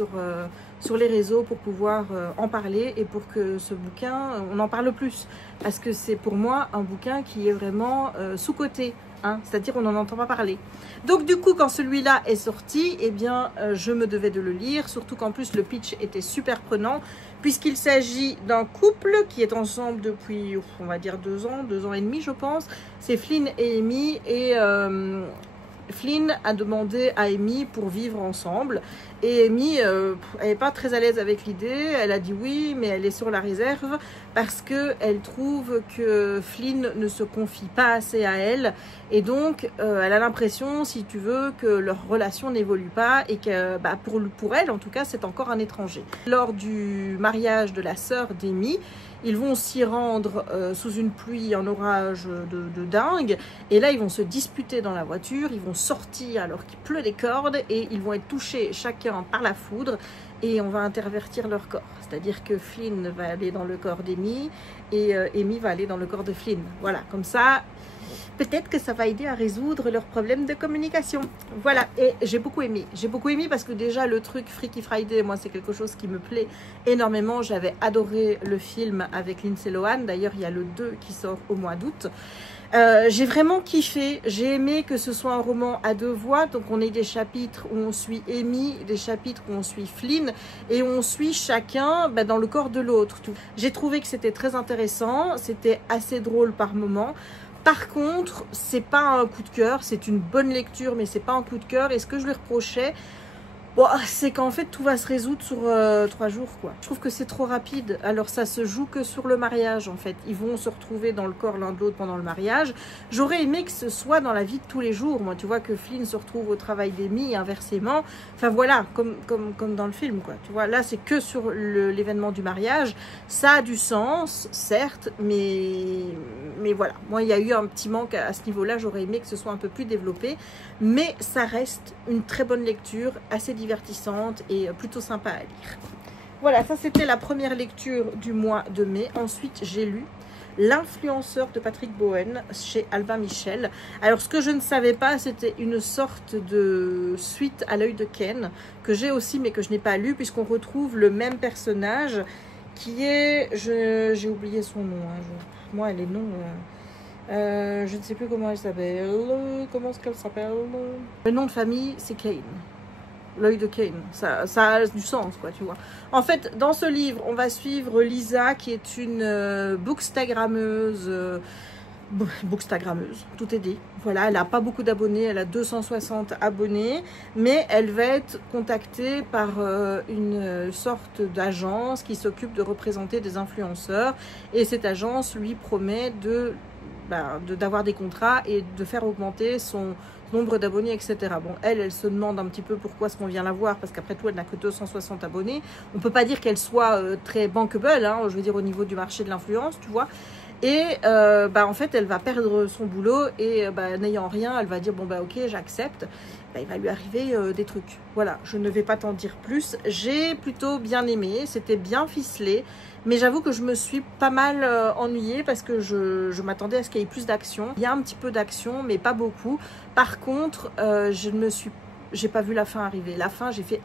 sur les réseaux pour pouvoir en parler et pour que ce bouquin, on en parle plus. Parce que c'est pour moi un bouquin qui est vraiment sous-coté. Hein, c'est-à-dire on n'en entend pas parler. Donc du coup, quand celui-là est sorti, eh bien, je me devais de le lire. Surtout qu'en plus, le pitch était super prenant. Puisqu'il s'agit d'un couple qui est ensemble depuis, on va dire 2 ans et demi, je pense. C'est Flynn et Amy. Et Flynn a demandé à Amy pour vivre ensemble et Amy, elle n'est pas très à l'aise avec l'idée, elle a dit oui mais elle est sur la réserve parce qu'elle trouve que Flynn ne se confie pas assez à elle et donc elle a l'impression, si tu veux, que leur relation n'évolue pas et que bah, pour elle en tout cas c'est encore un étranger. Lors du mariage de la sœur d'Amy, ils vont s'y rendre sous une pluie, un orage de dingue. Et là, ils vont se disputer dans la voiture. Ils vont sortir alors qu'il pleut des cordes. Et ils vont être touchés chacun par la foudre. Et on va intervertir leur corps. C'est-à-dire que Flynn va aller dans le corps d'Amy. Et Amy va aller dans le corps de Flynn. Voilà, comme ça... Peut-être que ça va aider à résoudre leurs problèmes de communication. Voilà, et j'ai beaucoup aimé. J'ai beaucoup aimé parce que déjà le truc Freaky Friday, moi c'est quelque chose qui me plaît énormément. J'avais adoré le film avec Lindsay Lohan. D'ailleurs, il y a le 2 qui sort au mois d'août. J'ai vraiment kiffé. J'ai aimé que ce soit un roman à 2 voix. Donc on ait des chapitres où on suit Amy, des chapitres où on suit Flynn et on suit chacun dans le corps de l'autre. J'ai trouvé que c'était très intéressant. C'était assez drôle par moments. Par contre, c'est pas un coup de cœur, c'est une bonne lecture, mais c'est pas un coup de cœur. Et ce que je lui reprochais, bon, c'est qu'en fait tout va se résoudre sur 3 jours quoi. Je trouve que c'est trop rapide. Alors ça se joue que sur le mariage en fait. Ils vont se retrouver dans le corps l'un de l'autre pendant le mariage. J'aurais aimé que ce soit dans la vie de tous les jours. Moi tu vois que Flynn se retrouve au travail d'Amy et inversement. Enfin voilà, comme dans le film quoi. Tu vois, là c'est que sur l'événement du mariage. Ça a du sens, certes, mais voilà. Moi il y a eu un petit manque à ce niveau-là. J'aurais aimé que ce soit un peu plus développé. Mais ça reste une très bonne lecture, assez divertissante et plutôt sympa à lire. Voilà, ça c'était la première lecture du mois de mai. Ensuite, j'ai lu L'influenceur de Patrick Bowen chez Albin Michel. Alors, ce que je ne savais pas, c'était une sorte de suite à l'œil de Ken, que j'ai aussi, mais que je n'ai pas lu, puisqu'on retrouve le même personnage qui est... J'ai oublié son nom. Hein, moi, les noms... je ne sais plus comment elle s'appelle. Comment est-ce qu'elle s'appelle? Le nom de famille, c'est Kane. L'œil de Kane. Ça a du sens, quoi, tu vois. En fait, dans ce livre, on va suivre Lisa, qui est une bookstagrammeuse. Bookstagrammeuse, tout est dit. Voilà, elle n'a pas beaucoup d'abonnés, elle a 260 abonnés, mais elle va être contactée par une sorte d'agence qui s'occupe de représenter des influenceurs. Et cette agence lui promet d'avoir des contrats et de faire augmenter son nombre d'abonnés, etc. Bon, elle se demande un petit peu pourquoi est-ce qu'on vient la voir, parce qu'après tout, elle n'a que 260 abonnés. On ne peut pas dire qu'elle soit très bankable, hein, je veux dire au niveau du marché de l'influence, tu vois. Et en fait, elle va perdre son boulot et n'ayant rien, elle va dire bon ok, j'accepte. Il va lui arriver des trucs. Voilà, je ne vais pas t'en dire plus. J'ai plutôt bien aimé, c'était bien ficelé, mais j'avoue que je me suis pas mal ennuyée parce que je m'attendais à ce qu'il y ait plus d'action. Il y a un petit peu d'action, mais pas beaucoup. Par contre, j'ai pas vu la fin arriver. La fin, j'ai fait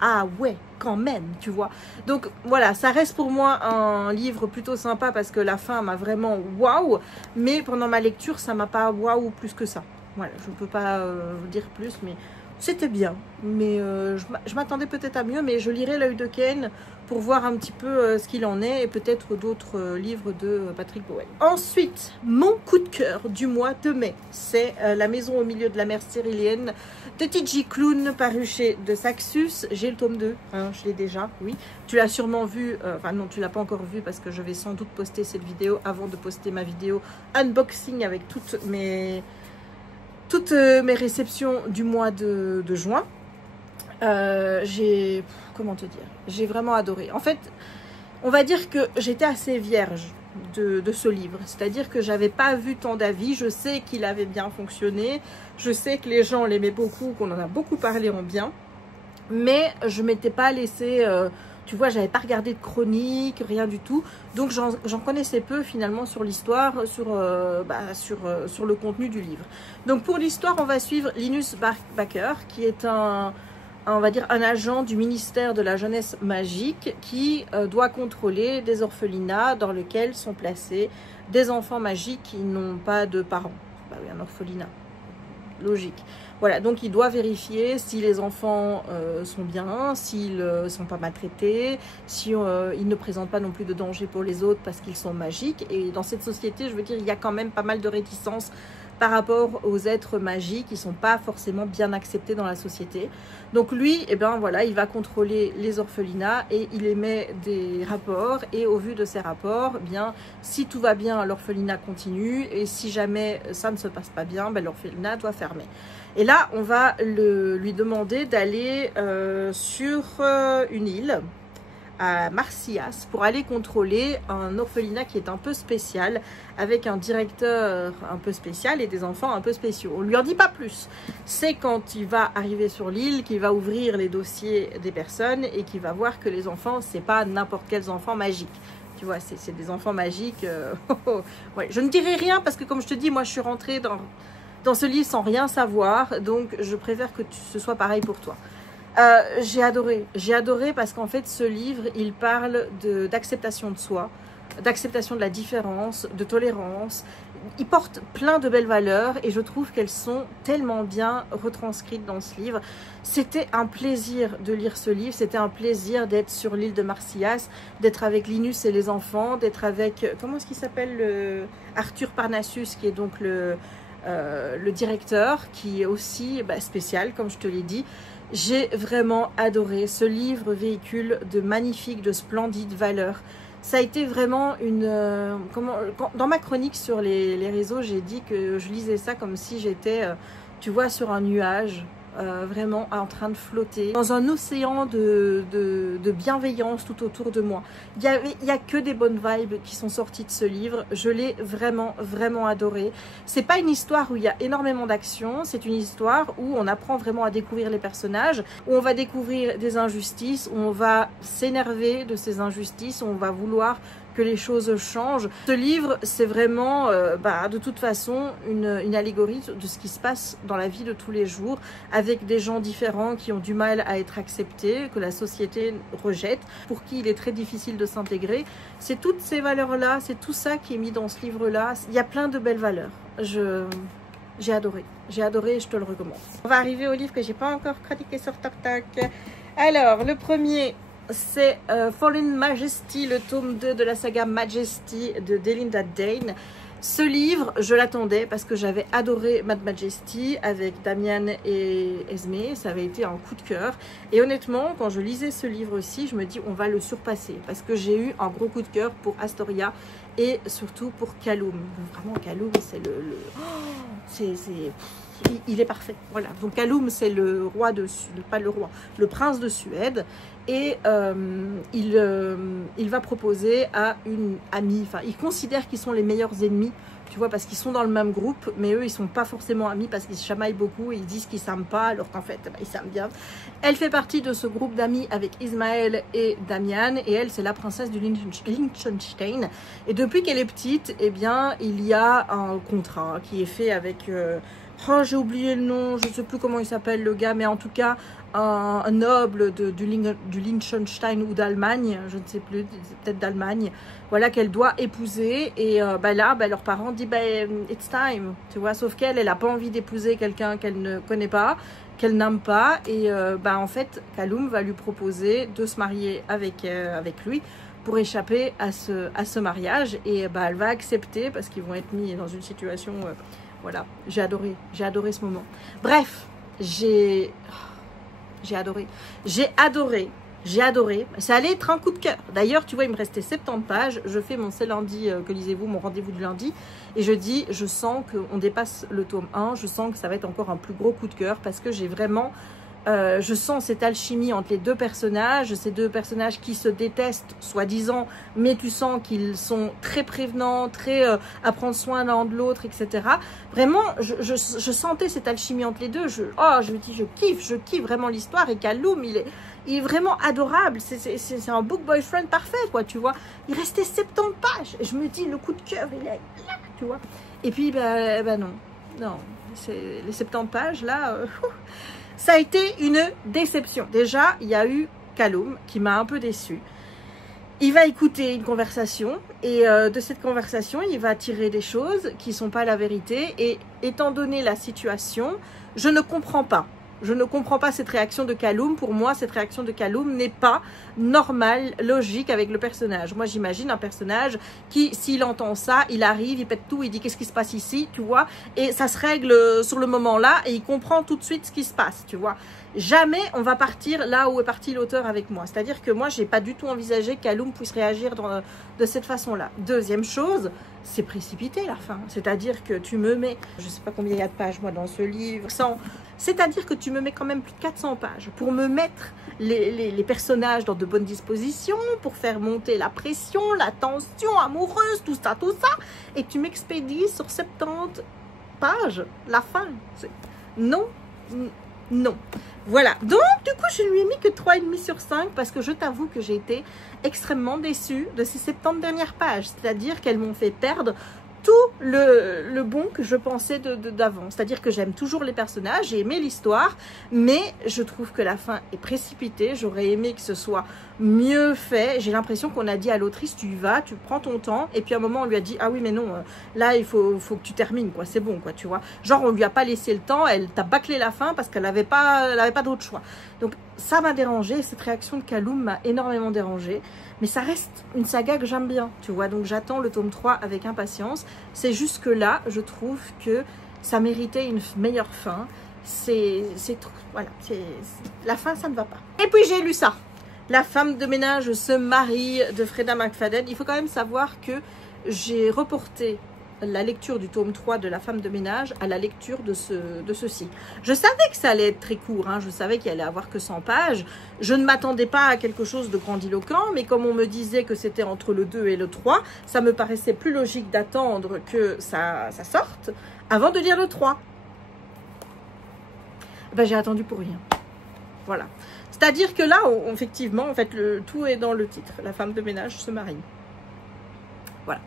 ah ouais, quand même, tu vois. Donc voilà, ça reste pour moi un livre plutôt sympa parce que la fin m'a vraiment waouh, mais pendant ma lecture, ça m'a pas waouh plus que ça. Voilà, je ne peux pas vous dire plus, mais c'était bien. Mais je m'attendais peut-être à mieux, mais je lirai L'œil de Ken pour voir un petit peu ce qu'il en est et peut-être d'autres livres de Patrick Bowen. Ensuite, mon coup de cœur du mois de mai, c'est La maison au milieu de la mer cyrillienne de T.J. Klune, paru chez De Saxus. J'ai le tome 2, hein, je l'ai déjà, oui. Tu l'as sûrement vu, enfin non, tu l'as pas encore vu parce que je vais sans doute poster cette vidéo avant de poster ma vidéo unboxing avec toutes mes réceptions du mois de juin. Comment te dire, j'ai vraiment adoré. En fait, on va dire que j'étais assez vierge de ce livre, c'est-à-dire que j'avais pas vu tant d'avis. Je sais qu'il avait bien fonctionné, je sais que les gens l'aimaient beaucoup, qu'on en a beaucoup parlé en bien, mais je m'étais pas laissée tu vois, j'avais pas regardé de chronique, rien du tout. Donc j'en connaissais peu finalement sur l'histoire, sur le contenu du livre. Donc pour l'histoire, on va suivre Linus Baker, qui est on va dire un agent du ministère de la jeunesse magique qui doit contrôler des orphelinats dans lesquels sont placés des enfants magiques qui n'ont pas de parents. Bah oui, un orphelinat, logique. Voilà, donc il doit vérifier si les enfants sont bien, s'ils ne sont pas maltraités, si ils ne présentent pas non plus de danger pour les autres parce qu'ils sont magiques. Et dans cette société, je veux dire, il y a quand même pas mal de réticences par rapport aux êtres magiques qui ne sont pas forcément bien acceptés dans la société. Donc lui, eh ben, voilà, il va contrôler les orphelinats et il émet des rapports. Et au vu de ces rapports, eh bien, si tout va bien, l'orphelinat continue. Et si jamais ça ne se passe pas bien, ben, l'orphelinat doit fermer. Et là, on va lui demander d'aller sur une île, à Marsyas, pour aller contrôler un orphelinat qui est un peu spécial, avec un directeur un peu spécial et des enfants un peu spéciaux. On ne lui en dit pas plus. C'est quand il va arriver sur l'île qu'il va ouvrir les dossiers des personnes et qu'il va voir que les enfants, c'est pas n'importe quels enfants magiques. Tu vois, c'est des enfants magiques. Ouais. Je ne dirai rien parce que, comme je te dis, moi je suis rentrée dans ce livre sans rien savoir, donc je préfère que ce soit pareil pour toi. J'ai adoré parce qu'en fait ce livre il parle d'acceptation de soi, d'acceptation de la différence, de tolérance. Il porte plein de belles valeurs et je trouve qu'elles sont tellement bien retranscrites dans ce livre. C'était un plaisir de lire ce livre, c'était un plaisir d'être sur l'île de Marsyas, d'être avec Linus et les enfants, d'être avec, comment est-ce qu'il s'appelle, Arthur Parnassus, qui est donc le directeur, qui est aussi spécial comme je te l'ai dit. J'ai vraiment adoré. Ce livre véhicule de magnifiques, de splendides valeurs. Ça a été vraiment une... dans ma chronique sur les réseaux, j'ai dit que je lisais ça comme si j'étais, tu vois, sur un nuage, vraiment en train de flotter dans un océan de bienveillance tout autour de moi. Il y a que des bonnes vibes qui sont sorties de ce livre. Je l'ai vraiment, vraiment adoré. C'est pas une histoire où il y a énormément d'action, c'est une histoire où on apprend vraiment à découvrir les personnages, où on va découvrir des injustices, où on va s'énerver de ces injustices, où on va vouloir que les choses changent. Ce livre, c'est vraiment, de toute façon, une allégorie de ce qui se passe dans la vie de tous les jours, avec des gens différents qui ont du mal à être acceptés, que la société rejette, pour qui il est très difficile de s'intégrer. C'est toutes ces valeurs-là, c'est tout ça qui est mis dans ce livre-là. Il y a plein de belles valeurs. J'ai adoré, et je te le recommande. On va arriver au livre que j'ai pas encore pratiqué sur TokTok. Alors, le premier... c'est Fallen Majesty, le tome 2 de la saga Majesty de Delinda Dane. Ce livre, je l'attendais parce que j'avais adoré Mad Majesty avec Damian et Esme. Ça avait été un coup de cœur. Et honnêtement, quand je lisais ce livre aussi, je me dis on va le surpasser. Parce que j'ai eu un gros coup de cœur pour Astoria et surtout pour Kallum. Vraiment, Kallum, c'est il est parfait. Voilà. Donc Kallum, c'est le roi de... pas le roi, le prince de Suède. Et il va proposer à une amie, enfin il considère qu'ils sont les meilleurs ennemis, tu vois, parce qu'ils sont dans le même groupe, mais eux ils sont pas forcément amis parce qu'ils se chamaillent beaucoup et ils disent qu'ils s'aiment pas, alors qu'en fait ils s'aiment bien. Elle fait partie de ce groupe d'amis avec Ismaël et Damian, et elle c'est la princesse du Liechtenstein. Et depuis qu'elle est petite, eh bien il y a un contrat qui est fait avec... oh, j'ai oublié le nom, je ne sais plus comment il s'appelle le gars, mais en tout cas un noble du Liechtenstein ou d'Allemagne, je ne sais plus, peut-être d'Allemagne, voilà, qu'elle doit épouser. Et là, leurs parents disent it's time, tu vois, sauf qu'elle n'a pas envie d'épouser quelqu'un qu'elle ne connaît pas, qu'elle n'aime pas. Et en fait, Kallum va lui proposer de se marier avec lui pour échapper à ce mariage. Et elle va accepter parce qu'ils vont être mis dans une situation... voilà, j'ai adoré ce moment. Bref, j'ai adoré. Ça allait être un coup de cœur. D'ailleurs, tu vois, il me restait 70 pages. Je fais mon C'est lundi, que lisez-vous, mon rendez-vous du lundi. Et je sens qu'on dépasse le tome 1. Je sens que ça va être encore un plus gros coup de cœur parce que j'ai vraiment... je sens cette alchimie entre les deux personnages, ces deux personnages qui se détestent, soi-disant, mais tu sens qu'ils sont très prévenants, très à prendre soin l'un de l'autre, etc. Vraiment, je sentais cette alchimie entre les deux. Je me dis, je kiffe vraiment l'histoire. Et Kallum, il est vraiment adorable. C'est un book boyfriend parfait, quoi, tu vois. Il restait 70 pages. Et je me dis, le coup de cœur, il est là, tu vois. Et puis, non, les 70 pages, là... ça a été une déception. Déjà, il y a eu Kallum qui m'a un peu déçue. Il va écouter une conversation et de cette conversation, il va tirer des choses qui ne sont pas la vérité. Et étant donné la situation, je ne comprends pas. Je ne comprends pas cette réaction de Kaloum. Pour moi, cette réaction de Kaloum n'est pas normale, logique avec le personnage. Moi, j'imagine un personnage qui, s'il entend ça, il arrive, il pète tout, il dit qu'est-ce qui se passe ici, tu vois, et ça se règle sur le moment là, et il comprend tout de suite ce qui se passe, tu vois. Jamais on va partir là où est parti l'auteur avec moi. C'est-à-dire que moi, j'ai pas du tout envisagé que Kaloum puisse réagir de cette façon-là. Deuxième chose, c'est précipité la fin. C'est-à-dire que tu me mets, je sais pas combien il y a de pages moi dans ce livre, c'est-à-dire que tu me mets quand même plus de 400 pages pour me mettre les personnages dans de bonnes dispositions, pour faire monter la pression, la tension amoureuse, tout ça, et tu m'expédies sur 70 pages la fin. Non, non. Voilà, donc du coup je ne lui ai mis que 3,5 sur 5 parce que je t'avoue que j'ai été extrêmement déçue de ces 70 dernières pages, c'est-à-dire qu'elles m'ont fait perdre tout le bon que je pensais d'avant. C'est-à-dire que j'aime toujours les personnages, j'ai aimé l'histoire, mais je trouve que la fin est précipitée. J'aurais aimé que ce soit mieux fait. J'ai l'impression qu'on a dit à l'autrice, tu y vas, tu prends ton temps, et puis à un moment on lui a dit, ah oui mais non, là il faut que tu termines, quoi, c'est bon, quoi, tu vois. Genre on lui a pas laissé le temps, elle t'a bâclé la fin parce qu'elle n'avait pas d'autre choix. Donc ça m'a dérangé, cette réaction de Kaloum m'a énormément dérangée. Mais ça reste une saga que j'aime bien, tu vois. Donc j'attends le tome 3 avec impatience. C'est juste que là, je trouve que ça méritait une meilleure fin. Voilà, la fin, ça ne va pas. Et puis j'ai lu ça. La femme de ménage se marie de Freda McFadden. Il faut quand même savoir que j'ai reporté la lecture du tome 3 de La femme de ménage à la lecture de ceci. Je savais que ça allait être très court, hein. Je savais qu'il allait avoir que 100 pages. Je ne m'attendais pas à quelque chose de grandiloquent, mais comme on me disait que c'était entre le 2 et le 3, ça me paraissait plus logique d'attendre que ça sorte avant de lire le 3. Ben, j'ai attendu pour rien. Voilà. C'est-à-dire que là, effectivement, en fait, tout est dans le titre. La femme de ménage se marie. Voilà.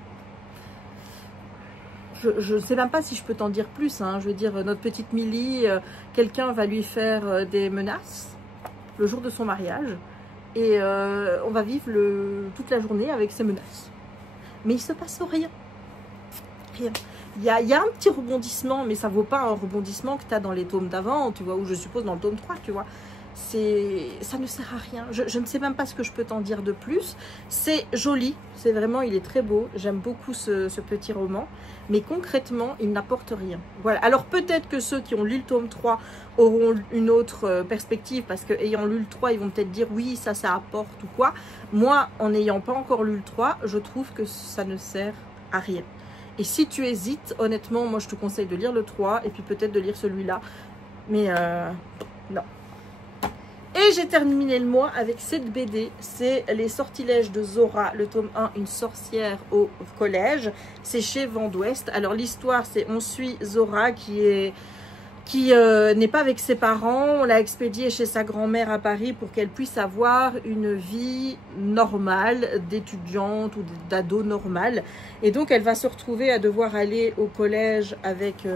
Je ne sais même pas si je peux t'en dire plus, hein. Je veux dire, notre petite Milly, quelqu'un va lui faire des menaces le jour de son mariage et on va vivre toute la journée avec ces menaces. Mais il ne se passe rien. Rien. Il y a un petit rebondissement, mais ça ne vaut pas un rebondissement que tu as dans les tomes d'avant, tu vois, ou je suppose dans le tome 3, tu vois. Ça ne sert à rien. Je ne sais même pas ce que je peux t'en dire de plus. C'est joli, c'est vraiment, il est très beau. J'aime beaucoup ce petit roman, mais concrètement, il n'apporte rien. Voilà. Alors peut-être que ceux qui ont lu le tome 3 auront une autre perspective, parce qu'ayant lu le 3, ils vont peut-être dire oui, ça apporte ou quoi. Moi, en n'ayant pas encore lu le 3, je trouve que ça ne sert à rien. Et si tu hésites, honnêtement, moi je te conseille de lire le 3 et puis peut-être de lire celui-là. Mais non. Et j'ai terminé le mois avec cette BD, c'est Les Sortilèges de Zora, le tome 1, Une sorcière au collège. C'est chez Vent d'Ouest. Alors l'histoire, c'est on suit Zora qui n'est pas avec ses parents. On l'a expédiée chez sa grand-mère à Paris pour qu'elle puisse avoir une vie normale d'étudiante ou d'ado normale. Et donc elle va se retrouver à devoir aller au collège avec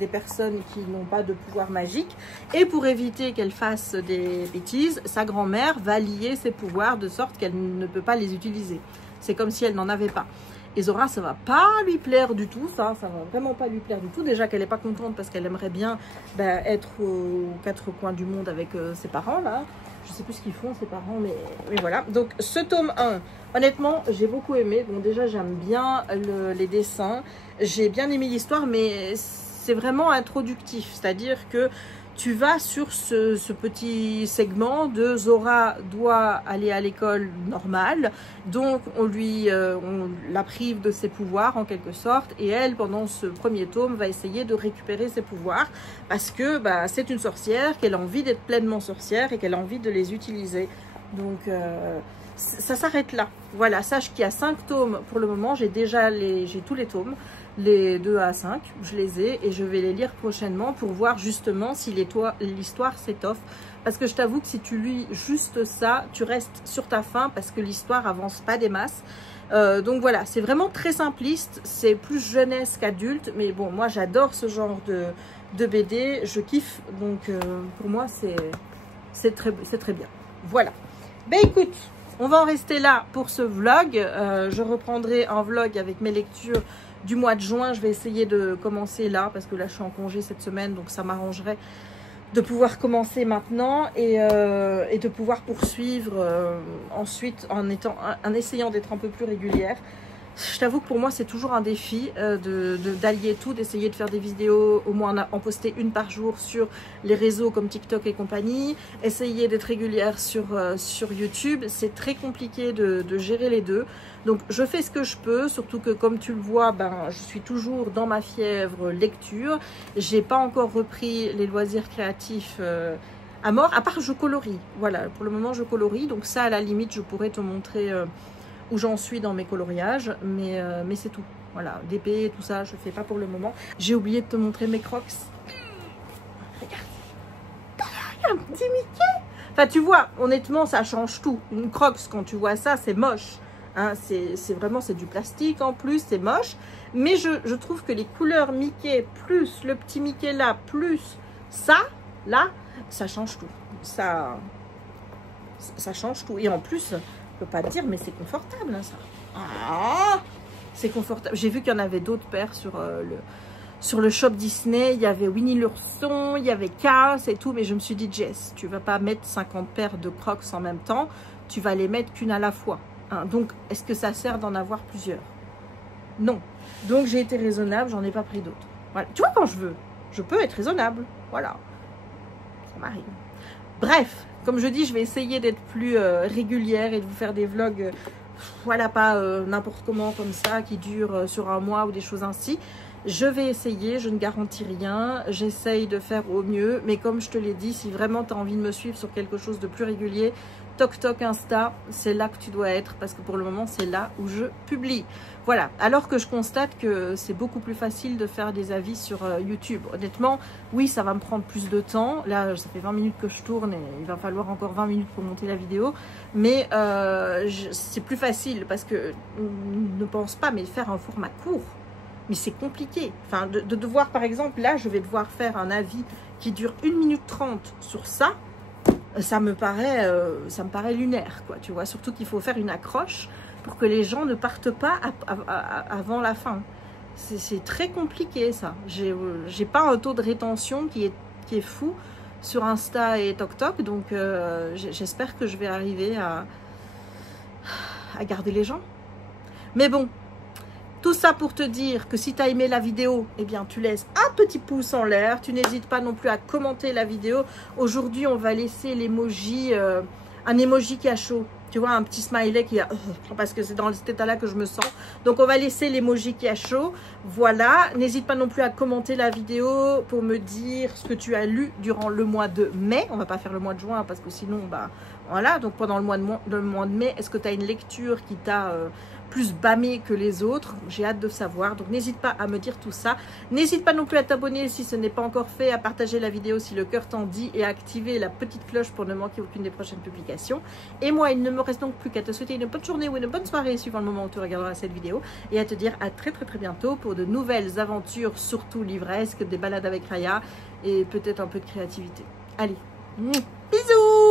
des personnes qui n'ont pas de pouvoir magique. Et pour éviter qu'elle fasse des bêtises, sa grand-mère va lier ses pouvoirs de sorte qu'elle ne peut pas les utiliser. C'est comme si elle n'en avait pas. Et Zora, ça va pas lui plaire du tout, ça va vraiment pas lui plaire du tout. Déjà qu'elle est pas contente parce qu'elle aimerait bien être aux quatre coins du monde avec ses parents, là. Je sais plus ce qu'ils font, ses parents, mais voilà. Donc, ce tome 1, honnêtement, j'ai beaucoup aimé. Bon, déjà, j'aime bien les dessins. J'ai bien aimé l'histoire, mais c'est vraiment introductif. C'est-à-dire que tu vas sur ce petit segment de Zora doit aller à l'école normale, donc on la prive de ses pouvoirs en quelque sorte, et elle pendant ce premier tome va essayer de récupérer ses pouvoirs parce que c'est une sorcière, qu'elle a envie d'être pleinement sorcière et qu'elle a envie de les utiliser. Donc ça s'arrête là. Voilà, sache qu'il y a 5 tomes pour le moment, j'ai tous les tomes. Les 2 à 5, je les ai et je vais les lire prochainement pour voir justement si l'histoire s'étoffe. Parce que je t'avoue que si tu lis juste ça, tu restes sur ta faim parce que l'histoire avance pas des masses. Donc voilà, c'est vraiment très simpliste, c'est plus jeunesse qu'adulte. Mais bon, moi j'adore ce genre de BD, je kiffe. Donc pour moi c'est très bien. Voilà. Ben écoute, on va en rester là pour ce vlog. Je reprendrai un vlog avec mes lectures du mois de juin. Je vais essayer de commencer là parce que là je suis en congé cette semaine, donc ça m'arrangerait de pouvoir commencer maintenant et de pouvoir poursuivre ensuite en essayant d'être un peu plus régulière. Je t'avoue que pour moi, c'est toujours un défi d'allier tout, d'essayer de faire des vidéos, au moins en poster une par jour sur les réseaux comme TikTok et compagnie, essayer d'être régulière sur YouTube. C'est très compliqué de gérer les deux. Donc, je fais ce que je peux, surtout que comme tu le vois, je suis toujours dans ma fièvre lecture. J'ai pas encore repris les loisirs créatifs à mort, à part je colorie. Voilà, pour le moment, je colorie. Donc ça, à la limite, je pourrais te montrer où j'en suis dans mes coloriages, mais c'est tout. Voilà, d'épée, tout ça, je fais pas pour le moment. J'ai oublié de te montrer mes crocs. Regarde, il y a un petit Mickey. Enfin, tu vois, honnêtement, ça change tout. Une crocs, quand tu vois ça, c'est moche. Hein, c'est vraiment, c'est du plastique en plus, c'est moche. Mais je trouve que les couleurs Mickey, plus le petit Mickey là, plus ça, là, ça change tout. Ça change tout. Et en plus... Je peux pas te dire, mais c'est confortable, hein, ça. Ah, c'est confortable. J'ai vu qu'il y en avait d'autres paires sur le shop Disney. Il y avait Winnie l'ourson, il y avait Cass et tout. Mais je me suis dit, Jess, tu vas pas mettre 50 paires de Crocs en même temps. Tu vas les mettre qu'une à la fois. Hein. Donc, est-ce que ça sert d'en avoir plusieurs? Non. Donc, j'ai été raisonnable. J'en ai pas pris d'autres. Voilà. Tu vois, quand je veux, je peux être raisonnable. Voilà. Ça m'arrive. Bref. Comme je dis, je vais essayer d'être plus régulière et de vous faire des vlogs, voilà, pas n'importe comment comme ça, qui durent sur un mois ou des choses ainsi. Je vais essayer, je ne garantis rien, j'essaye de faire au mieux. Mais comme je te l'ai dit, si vraiment tu as envie de me suivre sur quelque chose de plus régulier, TokTok, Insta, c'est là que tu dois être parce que pour le moment, c'est là où je publie. Voilà, alors que je constate que c'est beaucoup plus facile de faire des avis sur YouTube. Honnêtement, oui, ça va me prendre plus de temps. Là, ça fait 20 minutes que je tourne et il va falloir encore 20 minutes pour monter la vidéo. Mais c'est plus facile parce que, ne pense pas, mais faire un format court, mais c'est compliqué. Enfin, de devoir, par exemple, là, je vais devoir faire un avis qui dure 1 minute 30 sur ça. Ça me paraît lunaire, quoi, tu vois. Surtout qu'il faut faire une accroche pour que les gens ne partent pas avant la fin. C'est très compliqué, ça. J'ai pas un taux de rétention qui est fou sur Insta et TokTok, donc j'espère que je vais arriver à garder les gens. Mais bon, tout ça pour te dire que si tu as aimé la vidéo, eh bien tu laisses un petit pouce en l'air. Tu n'hésites pas non plus à commenter la vidéo. Aujourd'hui, on va laisser l'emoji, un emoji qui a chaud. Tu vois, un petit smiley qui a... parce que c'est dans cet état-là que je me sens. Donc, on va laisser l'emoji qui a chaud. Voilà. N'hésite pas non plus à commenter la vidéo pour me dire ce que tu as lu durant le mois de mai. On va pas faire le mois de juin parce que sinon, voilà. Donc, pendant le mois de mai, est-ce que tu as une lecture qui t'a... plus bâmé que les autres? J'ai hâte de savoir, donc n'hésite pas à me dire tout ça. N'hésite pas non plus à t'abonner si ce n'est pas encore fait, à partager la vidéo si le cœur t'en dit et à activer la petite cloche pour ne manquer aucune des prochaines publications. Et moi, il ne me reste donc plus qu'à te souhaiter une bonne journée ou une bonne soirée suivant le moment où tu regarderas cette vidéo et à te dire à très bientôt pour de nouvelles aventures, surtout livresques, des balades avec Raya et peut-être un peu de créativité. Allez, bisous!